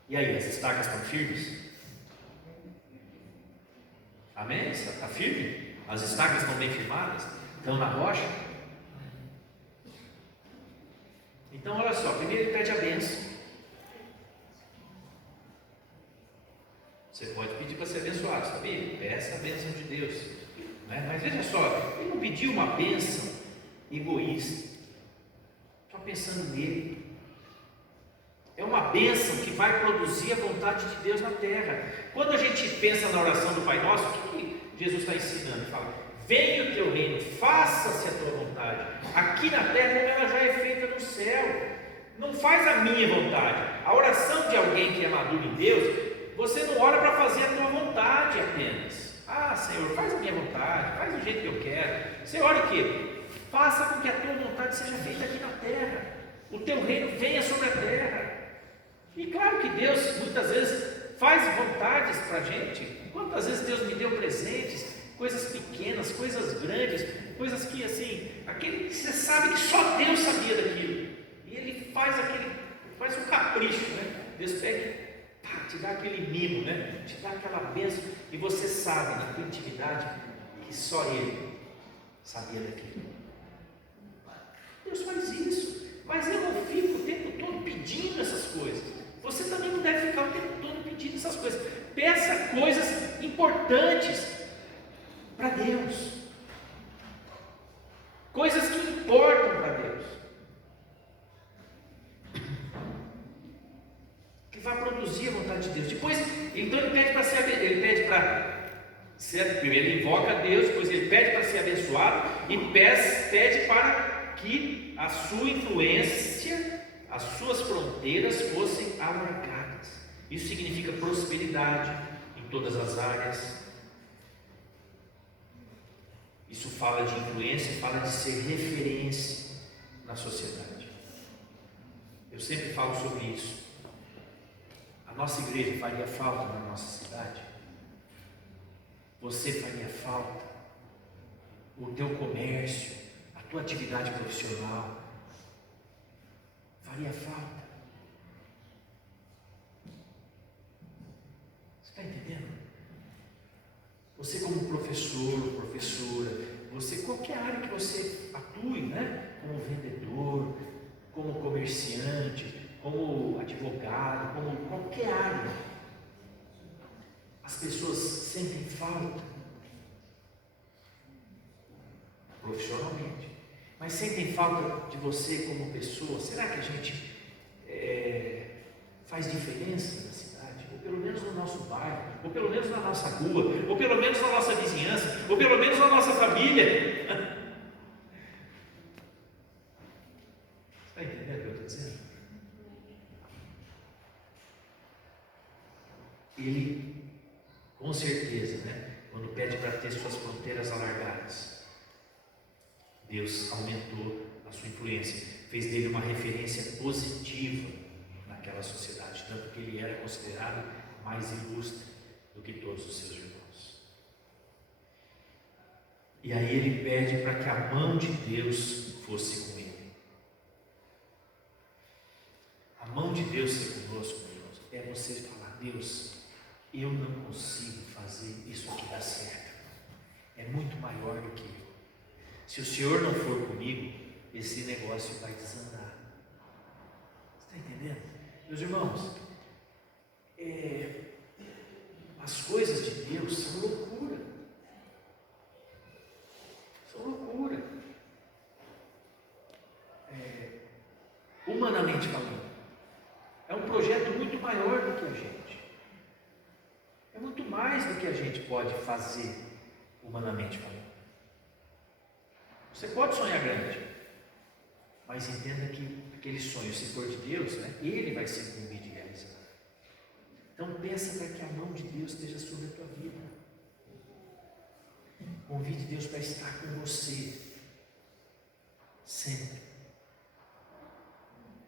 E aí, as estacas estão firmes? Amém? Está firme? As estacas estão bem firmadas? Estão na rocha? Então, olha só, primeiro ele pede a bênção. Você pode pedir para ser abençoado, sabia? Peça a bênção de Deus, né? Mas veja só, ele não pediu uma bênção egoísta, só pensando nele. É uma bênção que vai produzir a vontade de Deus na terra. Quando a gente pensa na oração do Pai Nosso, o que Jesus está ensinando? Ele fala: venha o teu reino, faça-se a tua vontade, aqui na terra como ela já é feita no céu. Não faz a minha vontade. A oração de alguém que é maduro em Deus, você não ora para fazer a tua vontade apenas. Ah, Senhor, faz a minha vontade, faz do jeito que eu quero. Você ora o quê? Faça com que a tua vontade seja feita aqui na terra. O teu reino venha sobre a terra. E claro que Deus muitas vezes faz vontades para a gente. Quantas vezes Deus me deu presentes, coisas pequenas, coisas grandes, coisas que assim, aquele que você sabe que só Deus sabia daquilo. E Ele faz um capricho, né? Deus pega, te dá aquele mimo, né? Te dá aquela bênção, e você sabe na tua intimidade que só Ele sabia daquilo. Deus faz isso, mas eu não fico o tempo todo pedindo essas coisas. Você também não deve ficar o tempo todo pedindo essas coisas. Peça coisas importantes para Deus, coisas que importam para Deus, que vai produzir a vontade de Deus. Depois, então ele pede para ser, primeiro ele invoca a Deus, depois ele pede para ser abençoado e pede para que a sua influência, as suas fronteiras fossem alargadas. Isso significa prosperidade em todas as áreas. Isso fala de influência, fala de ser referência na sociedade. Eu sempre falo sobre isso. A nossa igreja faria falta na nossa cidade? Você faria falta? O teu comércio, a tua atividade profissional faria falta? Você está entendendo? Você como professor, professora, você, qualquer área que você atue, né? Como vendedor, como comerciante, como advogado, como qualquer área, as pessoas sentem falta, profissionalmente, mas sentem falta de você como pessoa. Será que a gente faz diferença na cidade? Ou pelo menos no nosso bairro, ou pelo menos na nossa rua, ou pelo menos na nossa vizinhança, ou pelo menos na nossa família? Está entendendo o que eu estou dizendo? Ele, com certeza, né, quando pede para ter suas fronteiras alargadas, Deus aumentou a sua influência, fez dele uma referência positiva naquela sociedade, tanto que ele era considerado mais ilustre do que todos os seus irmãos. E aí ele pede para que a mão de Deus fosse com ele. eu não consigo fazer isso aqui dar certo. É muito maior do que eu. Se o Senhor não for comigo, esse negócio vai desandar. Você está entendendo? Meus irmãos, as coisas de Deus são loucura. São loucura. Humanamente falando, é um projeto muito maior do que a gente. É muito mais do que a gente pode fazer, humanamente falando. Você pode sonhar grande, mas entenda que aquele sonho, se for de Deus, né, ele vai ser incumbir de realizar. Então pensa para que a mão de Deus esteja sobre a tua vida. Convide Deus para estar com você, sempre.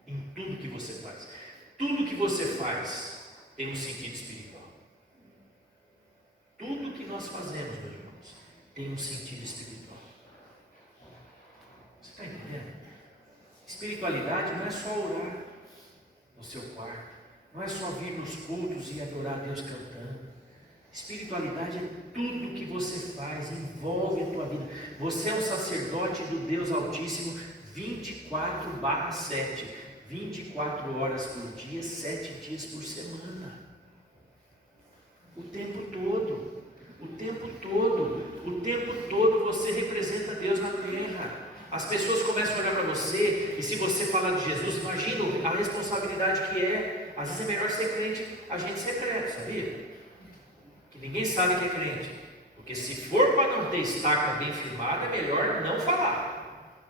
Em tudo que você faz. Tudo que você faz tem um sentido espiritual. Tudo que nós fazemos, meus irmãos, tem um sentido espiritual. Você está entendendo? Espiritualidade não é só orar no seu quarto, não é só vir nos cultos e adorar a Deus cantando. Espiritualidade é tudo que você faz, envolve a tua vida. Você é um sacerdote do Deus Altíssimo 24/7. 24 horas por dia, 7 dias por semana. O tempo todo. O tempo todo. O tempo todo você representa Deus na terra. As pessoas começam a olhar para você, e se você falar de Jesus, imagina a responsabilidade que é. Às vezes é melhor ser crente, agente secreto, sabia? Que ninguém sabe que é crente. Porque se for para não ter estaca bem firmada, é melhor não falar.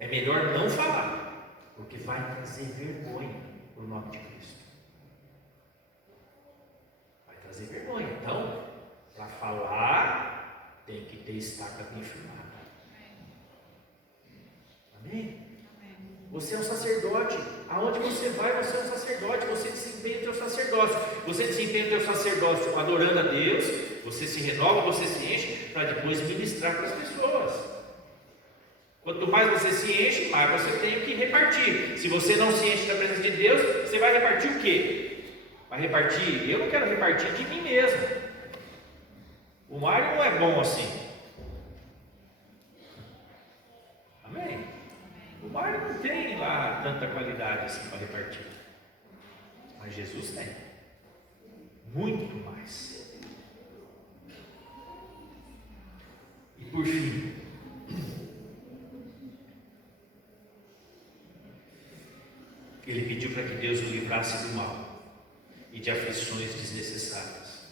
É melhor não falar. Porque vai trazer vergonha por nome de Cristo. Vai trazer vergonha. Então, para falar, tem que ter estaca bem firmada. Amém? Você é um sacerdote. Aonde você vai, você é um sacerdote. Você desempenha o teu sacerdócio. Você desempenha o teu sacerdócio adorando a Deus. Você se renova, você se enche para depois ministrar para as pessoas. Quanto mais você se enche, mais você tem que repartir. Se você não se enche da presença de Deus, você vai repartir o quê? Vai repartir? Eu não quero repartir de mim mesmo. O Mário não é bom assim. Amém? O Mário não tem lá tanta qualidade assim para repartir. Mas Jesus tem. Muito mais. E por fim, ele pediu para que Deus o livrasse do mal e de aflições desnecessárias.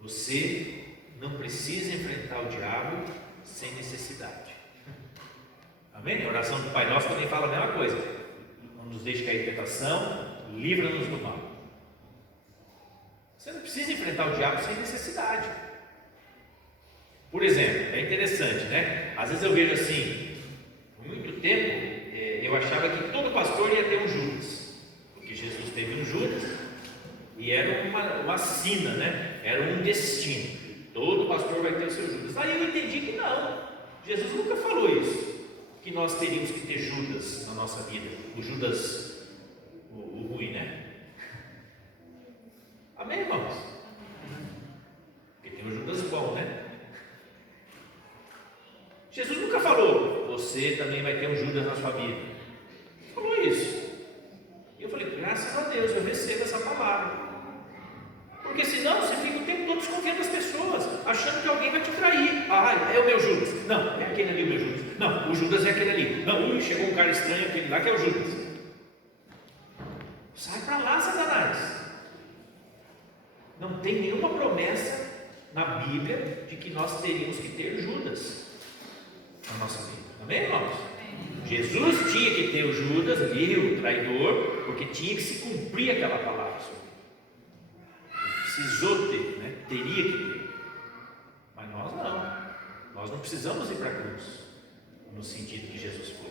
Você não precisa enfrentar o diabo sem necessidade. Amém? A oração do Pai Nosso também fala a mesma coisa. Não nos deixe cair em tentação, livra-nos do mal. Você não precisa enfrentar o diabo sem necessidade. Por exemplo, é interessante, né? Às vezes eu vejo assim, por muito tempo, eu achava que todo pastor ia ter um Judas, porque Jesus teve um Judas e era uma sina, né? Era um destino. Todo pastor vai ter o seu Judas. Aí eu entendi que não, Jesus nunca falou isso, que nós teríamos que ter Judas na nossa vida, o Judas, o ruim, né? Amém, irmãos? Porque tem o Judas bom, né? Jesus nunca falou, você também vai ter um Judas na sua vida. Falou isso. E eu falei, graças a Deus, eu recebo essa palavra. Porque senão você fica o tempo todo desconfiando das pessoas, achando que alguém vai te trair. Ah, é o meu Judas. Não, é aquele ali o meu Judas. Não, o Judas é aquele ali. Não, chegou um cara estranho, aquele lá que é o Judas. Sai para lá, Satanás. Não tem nenhuma promessa na Bíblia de que nós teríamos que ter Judas na nossa vida. Amém, irmãos? Jesus tinha que ter o Judas ali, o traidor, porque tinha que se cumprir aquela palavra. Precisou ter, né? Teria que ter. Mas nós não. Nós não precisamos ir para a cruz no sentido que Jesus foi.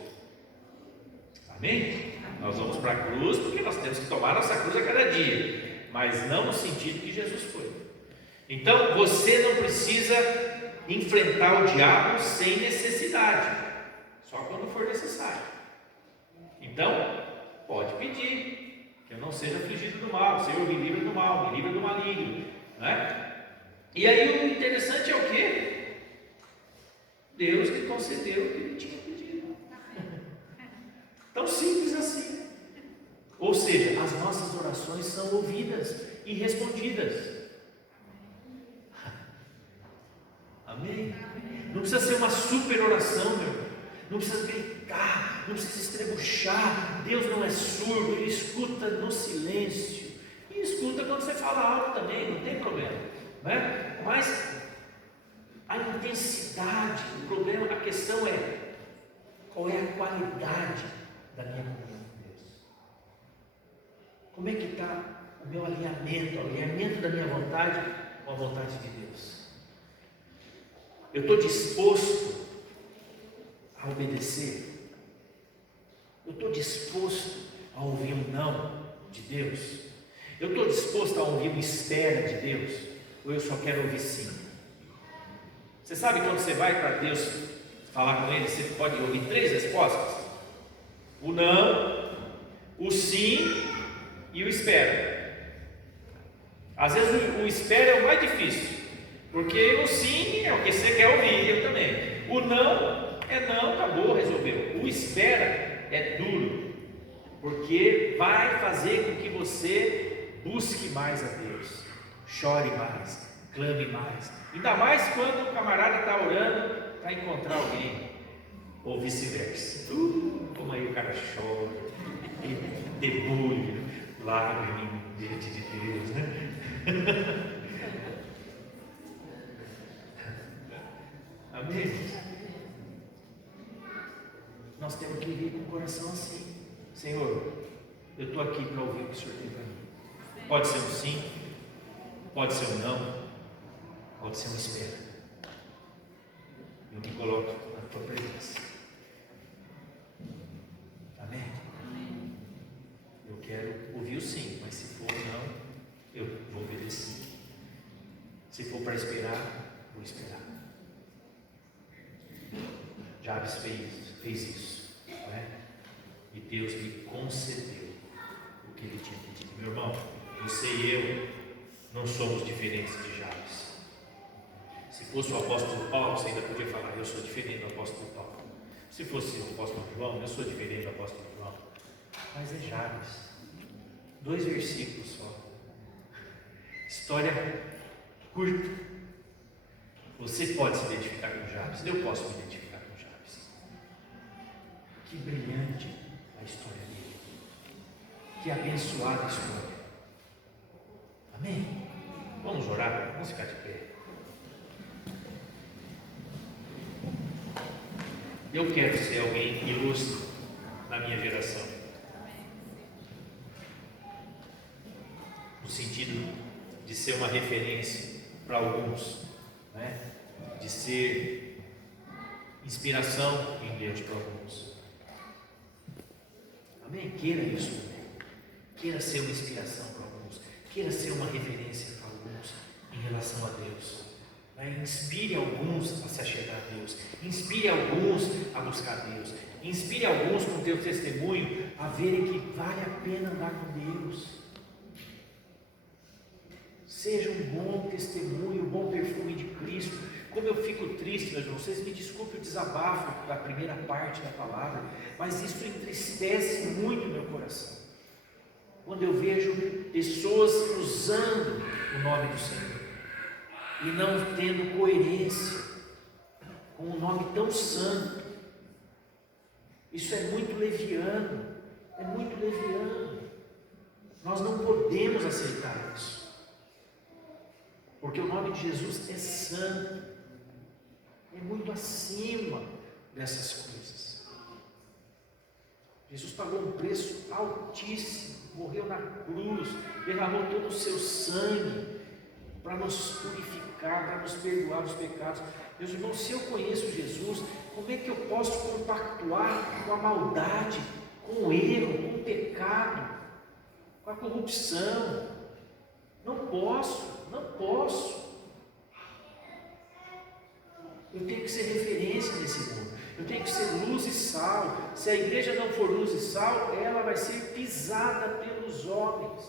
Amém? Nós vamos para a cruz porque nós temos que tomar nossa cruz a cada dia, mas não no sentido que Jesus foi. Então você não precisa enfrentar o diabo sem necessidade, só quando for necessário. Então pode pedir Que eu não seja afligido do mal. Senhor, me livra do mal, me livra do maligno, né? E aí o interessante é o quê? Deus lhe concedeu o que ele tinha pedido. Tão simples assim. Ou seja, as nossas orações são ouvidas e respondidas. Amém? Não precisa ser uma super oração, meu irmão. Não precisa gritar, não precisa estrebuchar. Deus não é surdo, Ele escuta no silêncio. E escuta quando você fala alto também, não tem problema, né? Mas a intensidade, o problema, a questão é: qual é a qualidade da minha comunhão com Deus? Como é que está o meu alinhamento, o alinhamento da minha vontade com a vontade de Deus? Eu estou disposto a obedecer? Eu estou disposto a ouvir um não de Deus? Eu estou disposto a ouvir um espera de Deus? Ou eu só quero ouvir sim? Você sabe, quando você vai para Deus falar com Ele, você pode ouvir 3 respostas: o não, o sim e o espera. Às vezes o espera é o mais difícil, porque o sim é o que você quer ouvir, eu também. O não é não, acabou, resolveu. O espera é duro, porque vai fazer com que você busque mais a Deus, chore mais, clame mais. Ainda mais quando o camarada está orando para encontrar alguém, ou vice-versa. Como aí o cara chora, e debulha lágrimas diante de Deus, né? Amém? Nós temos que vir com o coração assim: Senhor, eu estou aqui para ouvir o que o Senhor tem para mim. Pode ser um sim, pode ser um não, pode ser uma espera. Eu me coloco na tua presença. Amém? Eu quero ouvir o sim, mas se for não, eu vou obedecer. Se for para esperar, vou esperar. Jabes fez isso, não é? E Deus lhe concedeu o que ele tinha pedido. Meu irmão, você e eu não somos diferentes de Jabes. Se fosse o apóstolo Paulo, você ainda podia falar: eu sou diferente do apóstolo Paulo. Se fosse o apóstolo João, eu sou diferente do apóstolo João. Mas é Jabes. 2 versículos só. História curta. Você pode se identificar com Jabes. Eu posso me identificar com Jabes. Que brilhante a história dele. Que abençoada a história. Amém? Vamos orar? Vamos ficar de pé. Eu quero ser alguém ilustre na minha geração. No sentido de ser uma referência para alguns, né? De ser inspiração em Deus para alguns. Amém? Queira isso também. Queira ser uma inspiração para alguns. Queira ser uma referência para alguns em relação a Deus. Inspire alguns a se achegar a Deus. Inspire alguns a buscar Deus. Inspire alguns com o teu testemunho a verem que vale a pena andar com Deus. Seja um bom testemunho, um bom perfume de Cristo. Como eu fico triste, meus irmãos, vocês me desculpem o desabafo da primeira parte da palavra, mas isso entristece muito meu coração. Quando eu vejo pessoas usando o nome do Senhor e não tendo coerência com um nome tão santo. Isso é muito leviano, é muito leviano. Nós não podemos aceitar isso, porque o nome de Jesus é santo, é muito acima dessas coisas. Jesus pagou um preço altíssimo, morreu na cruz, derramou todo o seu sangue para nos purificar, para nos perdoar os pecados. Meus irmãos, se eu conheço Jesus, como é que eu posso compactuar com a maldade, com o erro, com o pecado, com a corrupção? Não posso. Eu tenho que ser referência nesse mundo. Eu tenho que ser luz e sal. Se a igreja não for luz e sal, ela vai ser pisada pelos pelos homens.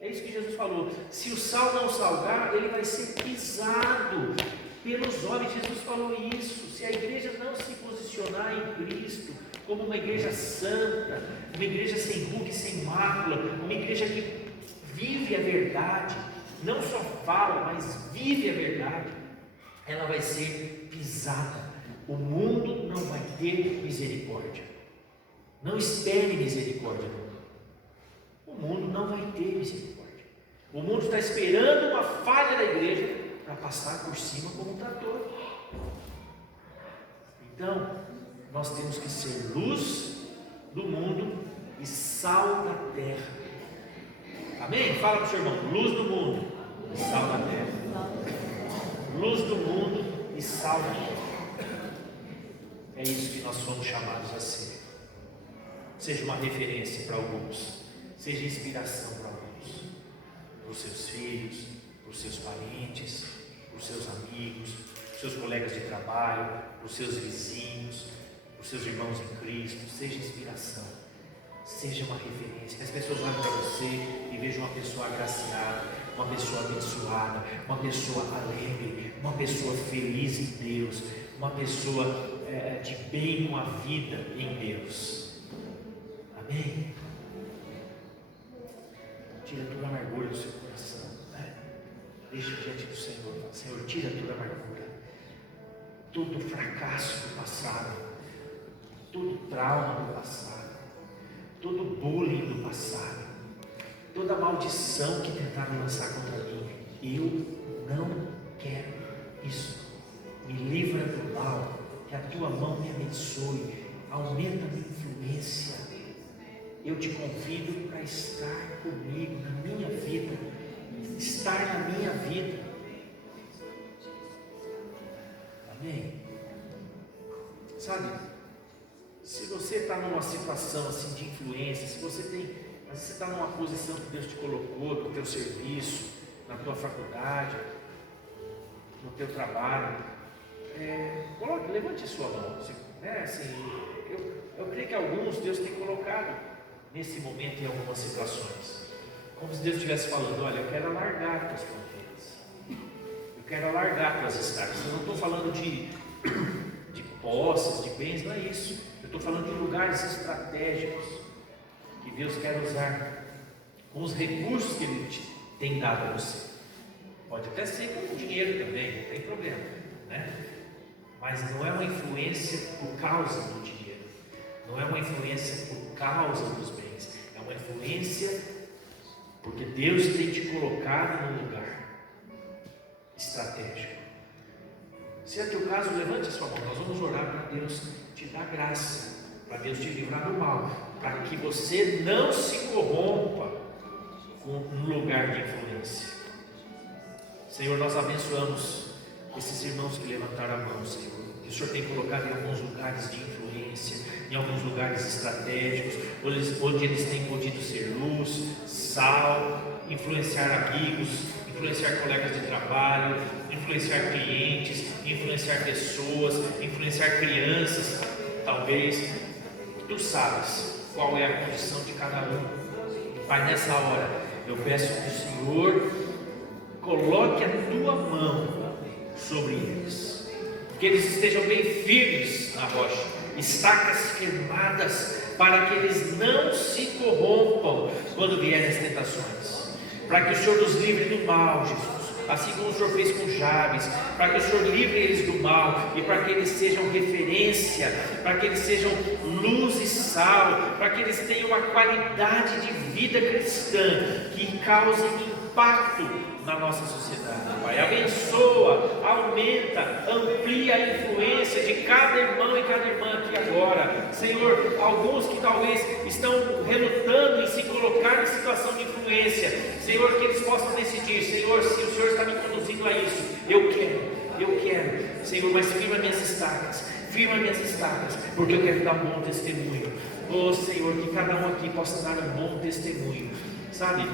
É isso que Jesus falou. Se o sal não salgar, ele vai ser pisado pelos homens. Jesus falou isso. Se a igreja não se posicionar em Cristo como uma igreja santa, uma igreja sem ruga e sem mácula, uma igreja que vive a verdade, não só fala, mas vive a verdade, ela vai ser pisada. O mundo não vai ter misericórdia. Não espere misericórdia do mundo. O mundo não vai ter misericórdia. O mundo está esperando uma falha da igreja para passar por cima como um trator. Então, nós temos que ser luz do mundo e sal da terra. Amém? Fala para o seu irmão: luz do mundo e sal da terra. Luz do mundo e sal da terra. É isso que nós somos chamados a ser. Seja uma referência para alguns, seja inspiração para alguns, para os seus filhos, para os seus parentes, para os seus amigos, para os seus colegas de trabalho, para os seus vizinhos, para os seus irmãos em Cristo. Seja inspiração, seja uma referência, que as pessoas olhem para você e vejam uma pessoa agraciada, uma pessoa abençoada, uma pessoa alegre, uma pessoa feliz em Deus, uma pessoa de bem com a vida em Deus. Amém? Tira toda a amargura do seu coração, né? Deixa diante do Senhor. Senhor, tira toda a amargura, todo o fracasso do passado, todo o trauma do passado, todo o bullying do passado, toda a maldição que tentaram lançar contra mim. Eu não quero isso. Me livra do mal, que a tua mão me abençoe, aumenta a minha influência. Eu te convido para estar comigo na minha vida, estar na minha vida. Amém? Sabe, se você está numa situação assim de influência, se você está numa posição que Deus te colocou, no teu serviço, na tua faculdade, no teu trabalho, levante a sua mão. Eu creio que alguns Deus tem colocado nesse momento em algumas situações, como se Deus estivesse falando: olha, eu quero alargar tuas fronteiras, eu quero alargar tuas estacas. Eu não estou falando de posses, de bens, não é isso. Eu estou falando de lugares estratégicos que Deus quer usar com os recursos que Ele tem dado a você. Pode até ser com dinheiro também, não tem problema, né? Mas não é uma influência por causa do dinheiro, não é uma influência por causa dos bens, é uma influência porque Deus tem te colocado num lugar estratégico. Se é teu caso, levante a sua mão. Nós vamos orar para Deus te dar graça, para Deus te livrar do mal, para que você não se corrompa com um lugar de influência. Senhor, nós abençoamos esses irmãos que levantaram a mão, Senhor, que o Senhor tem colocado em alguns lugares de influência, em alguns lugares estratégicos, onde eles têm podido ser luz, sal, influenciar amigos, influenciar colegas de trabalho, influenciar clientes, influenciar pessoas, influenciar crianças. Talvez tu sabes qual é a condição de cada um. Pai, nessa hora eu peço que o Senhor coloque a tua mão sobre eles, que eles estejam bem firmes na rocha, estacas queimadas, para que eles não se corrompam quando vierem as tentações, para que o Senhor nos livre do mal, Jesus, assim como o Senhor fez com Jabes, para que o Senhor livre eles do mal, e para que eles sejam referência, para que eles sejam luz e sal, para que eles tenham uma qualidade de vida cristã, que cause impacto na nossa sociedade. Pai, abençoa, aumenta, amplia a influência de cada irmão e cada irmã aqui agora. Senhor, alguns que talvez estão relutando em se colocar em situação de influência, Senhor, que eles possam decidir: Senhor, se o Senhor está me conduzindo a isso, eu quero, Senhor, mas firma minhas estacas, porque eu quero dar um bom testemunho. Oh Senhor, que cada um aqui possa dar um bom testemunho, sabe?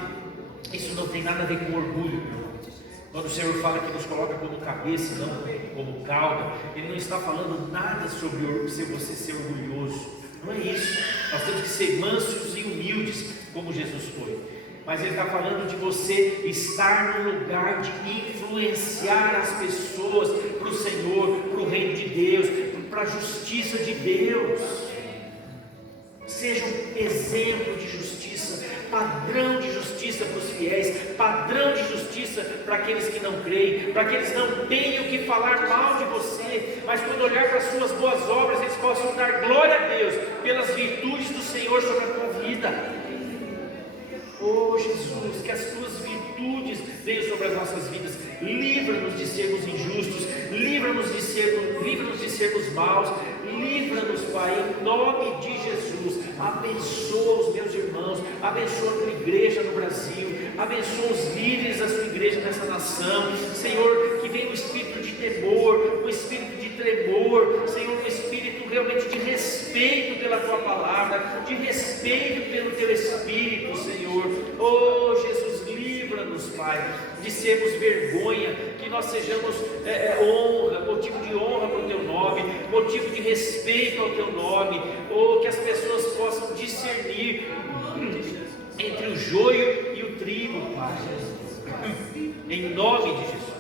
Isso não tem nada a ver com orgulho, meu. Quando o Senhor fala que nos coloca como cabeça e não como cauda, Ele não está falando nada sobre você ser orgulhoso. Não é isso. Nós temos que ser mansos e humildes. como Jesus foi. Mas Ele está falando de você estar no lugar de influenciar as pessoas para o Senhor, para o reino de Deus, para a justiça de Deus. Seja um exemplo de justiça, padrão de justiça para os fiéis, padrão de justiça para aqueles que não creem, para que eles não tenham que falar mal de você, mas quando olhar para as suas boas obras, eles possam dar glória a Deus pelas virtudes do Senhor sobre a tua vida. Oh Jesus, que as tuas virtudes venham sobre as nossas vidas. Livra-nos de sermos injustos, livra-nos de sermos maus, livra-nos, Pai, em nome de Jesus. Abençoa os meus irmãos, abençoa a tua igreja no Brasil, abençoa os líderes da sua igreja nessa nação, Senhor, que venha um espírito de temor, um espírito de tremor, Senhor, um espírito realmente de respeito pela tua palavra, de respeito pelo teu Espírito, Senhor. Oh Jesus, livra-nos, Pai, de sermos vergonha, que nós sejamos honra, motivo de honra para o teu nome, motivo de respeito ao teu nome. Oh, que as pessoas possam discernir entre o joio e o trigo, Pai, em nome de Jesus.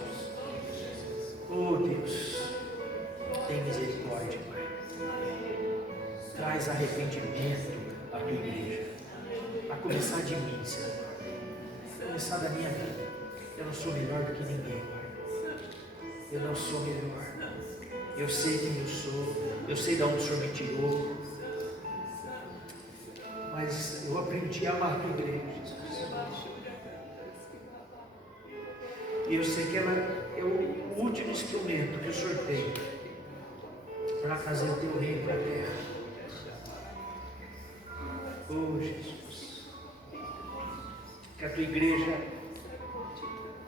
Oh Deus, tem misericórdia, Pai. Traz arrependimento à tua igreja, a começar de mim, Senhor, a começar da minha vida. Eu não sou melhor do que ninguém, Pai. Eu não sou melhor. Eu sei quem eu sou, eu sei de onde o Senhor me tirou, mas eu aprendi a amar a tua igreja, Jesus. E eu sei que ela é o último instrumento que o Senhor tem para trazer o teu reino para a terra. Oh Jesus, que a tua igreja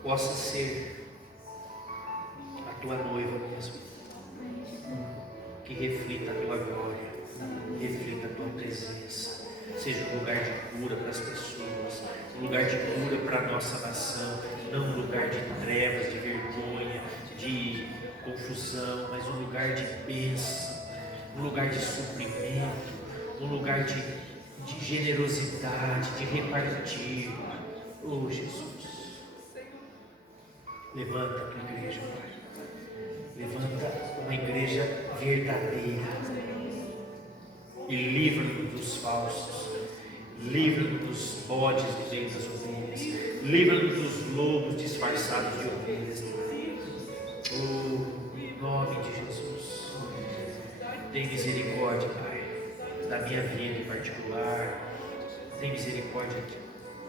possa ser a tua noiva mesmo, que reflita a tua glória, reflita a tua presença, seja um lugar de cura para as pessoas, um lugar de cura para a nossa nação, não um lugar de trevas, de vergonha, de confusão, mas um lugar de bênção, um lugar de suprimento, um lugar de generosidade, de repartir. Oh Jesus, levanta a tua igreja, Pai. Levanta uma igreja verdadeira e livra-nos dos falsos, livra-nos dos bodes de dentro das ovelhas, livra-nos dos lobos disfarçados de ovelhas. Oh, em nome de Jesus, tem misericórdia, Pai, da minha vida em particular, tem misericórdia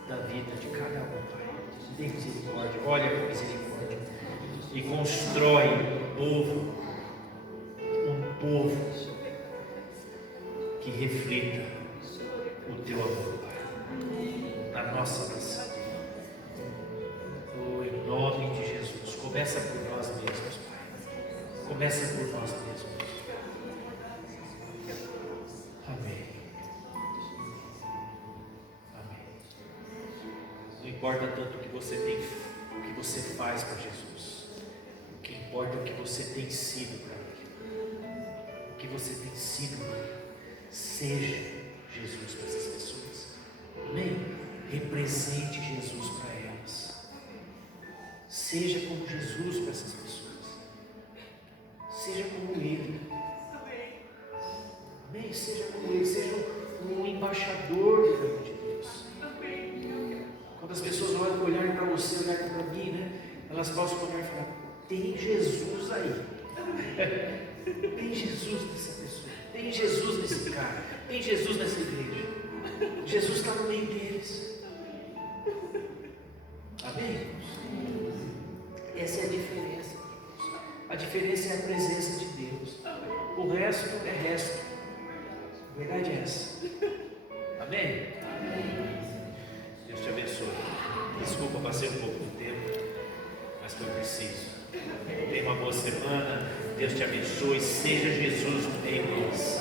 da vida de cada um, Pai. Tem misericórdia, olha com misericórdia e constrói um povo que reflita o teu amor, Pai, na nossa nação. Oh, em nome de Jesus, começa por nós mesmos, Pai, começa por nós mesmos. Amém. Amém. Não importa tanto o que você tem, o que você faz para Jesus, o que importa é o que você tem sido para Ele, o que você tem sido para Ele. Seja Jesus para essas pessoas. Amém? Represente Jesus para elas. Seja como Jesus para essas pessoas. Seja como Ele. Amém? Seja como Ele. Seja um embaixador do reino de Deus. Quando as pessoas olharem para você, olharem para mim, né? Elas possam olhar e falar: tem Jesus aí. Tem Jesus nessa pessoa. Tem Jesus nesse cara. Tem Jesus nessa igreja. Jesus está no meio deles. Amém? Essa é a diferença. A diferença é a presença de Deus. O resto é resto. A verdade é essa. Amém? Deus te abençoe. Desculpa, passei um pouco do tempo, mas foi preciso. Tenha uma boa semana. Deus te abençoe. Seja Jesus no meio deles.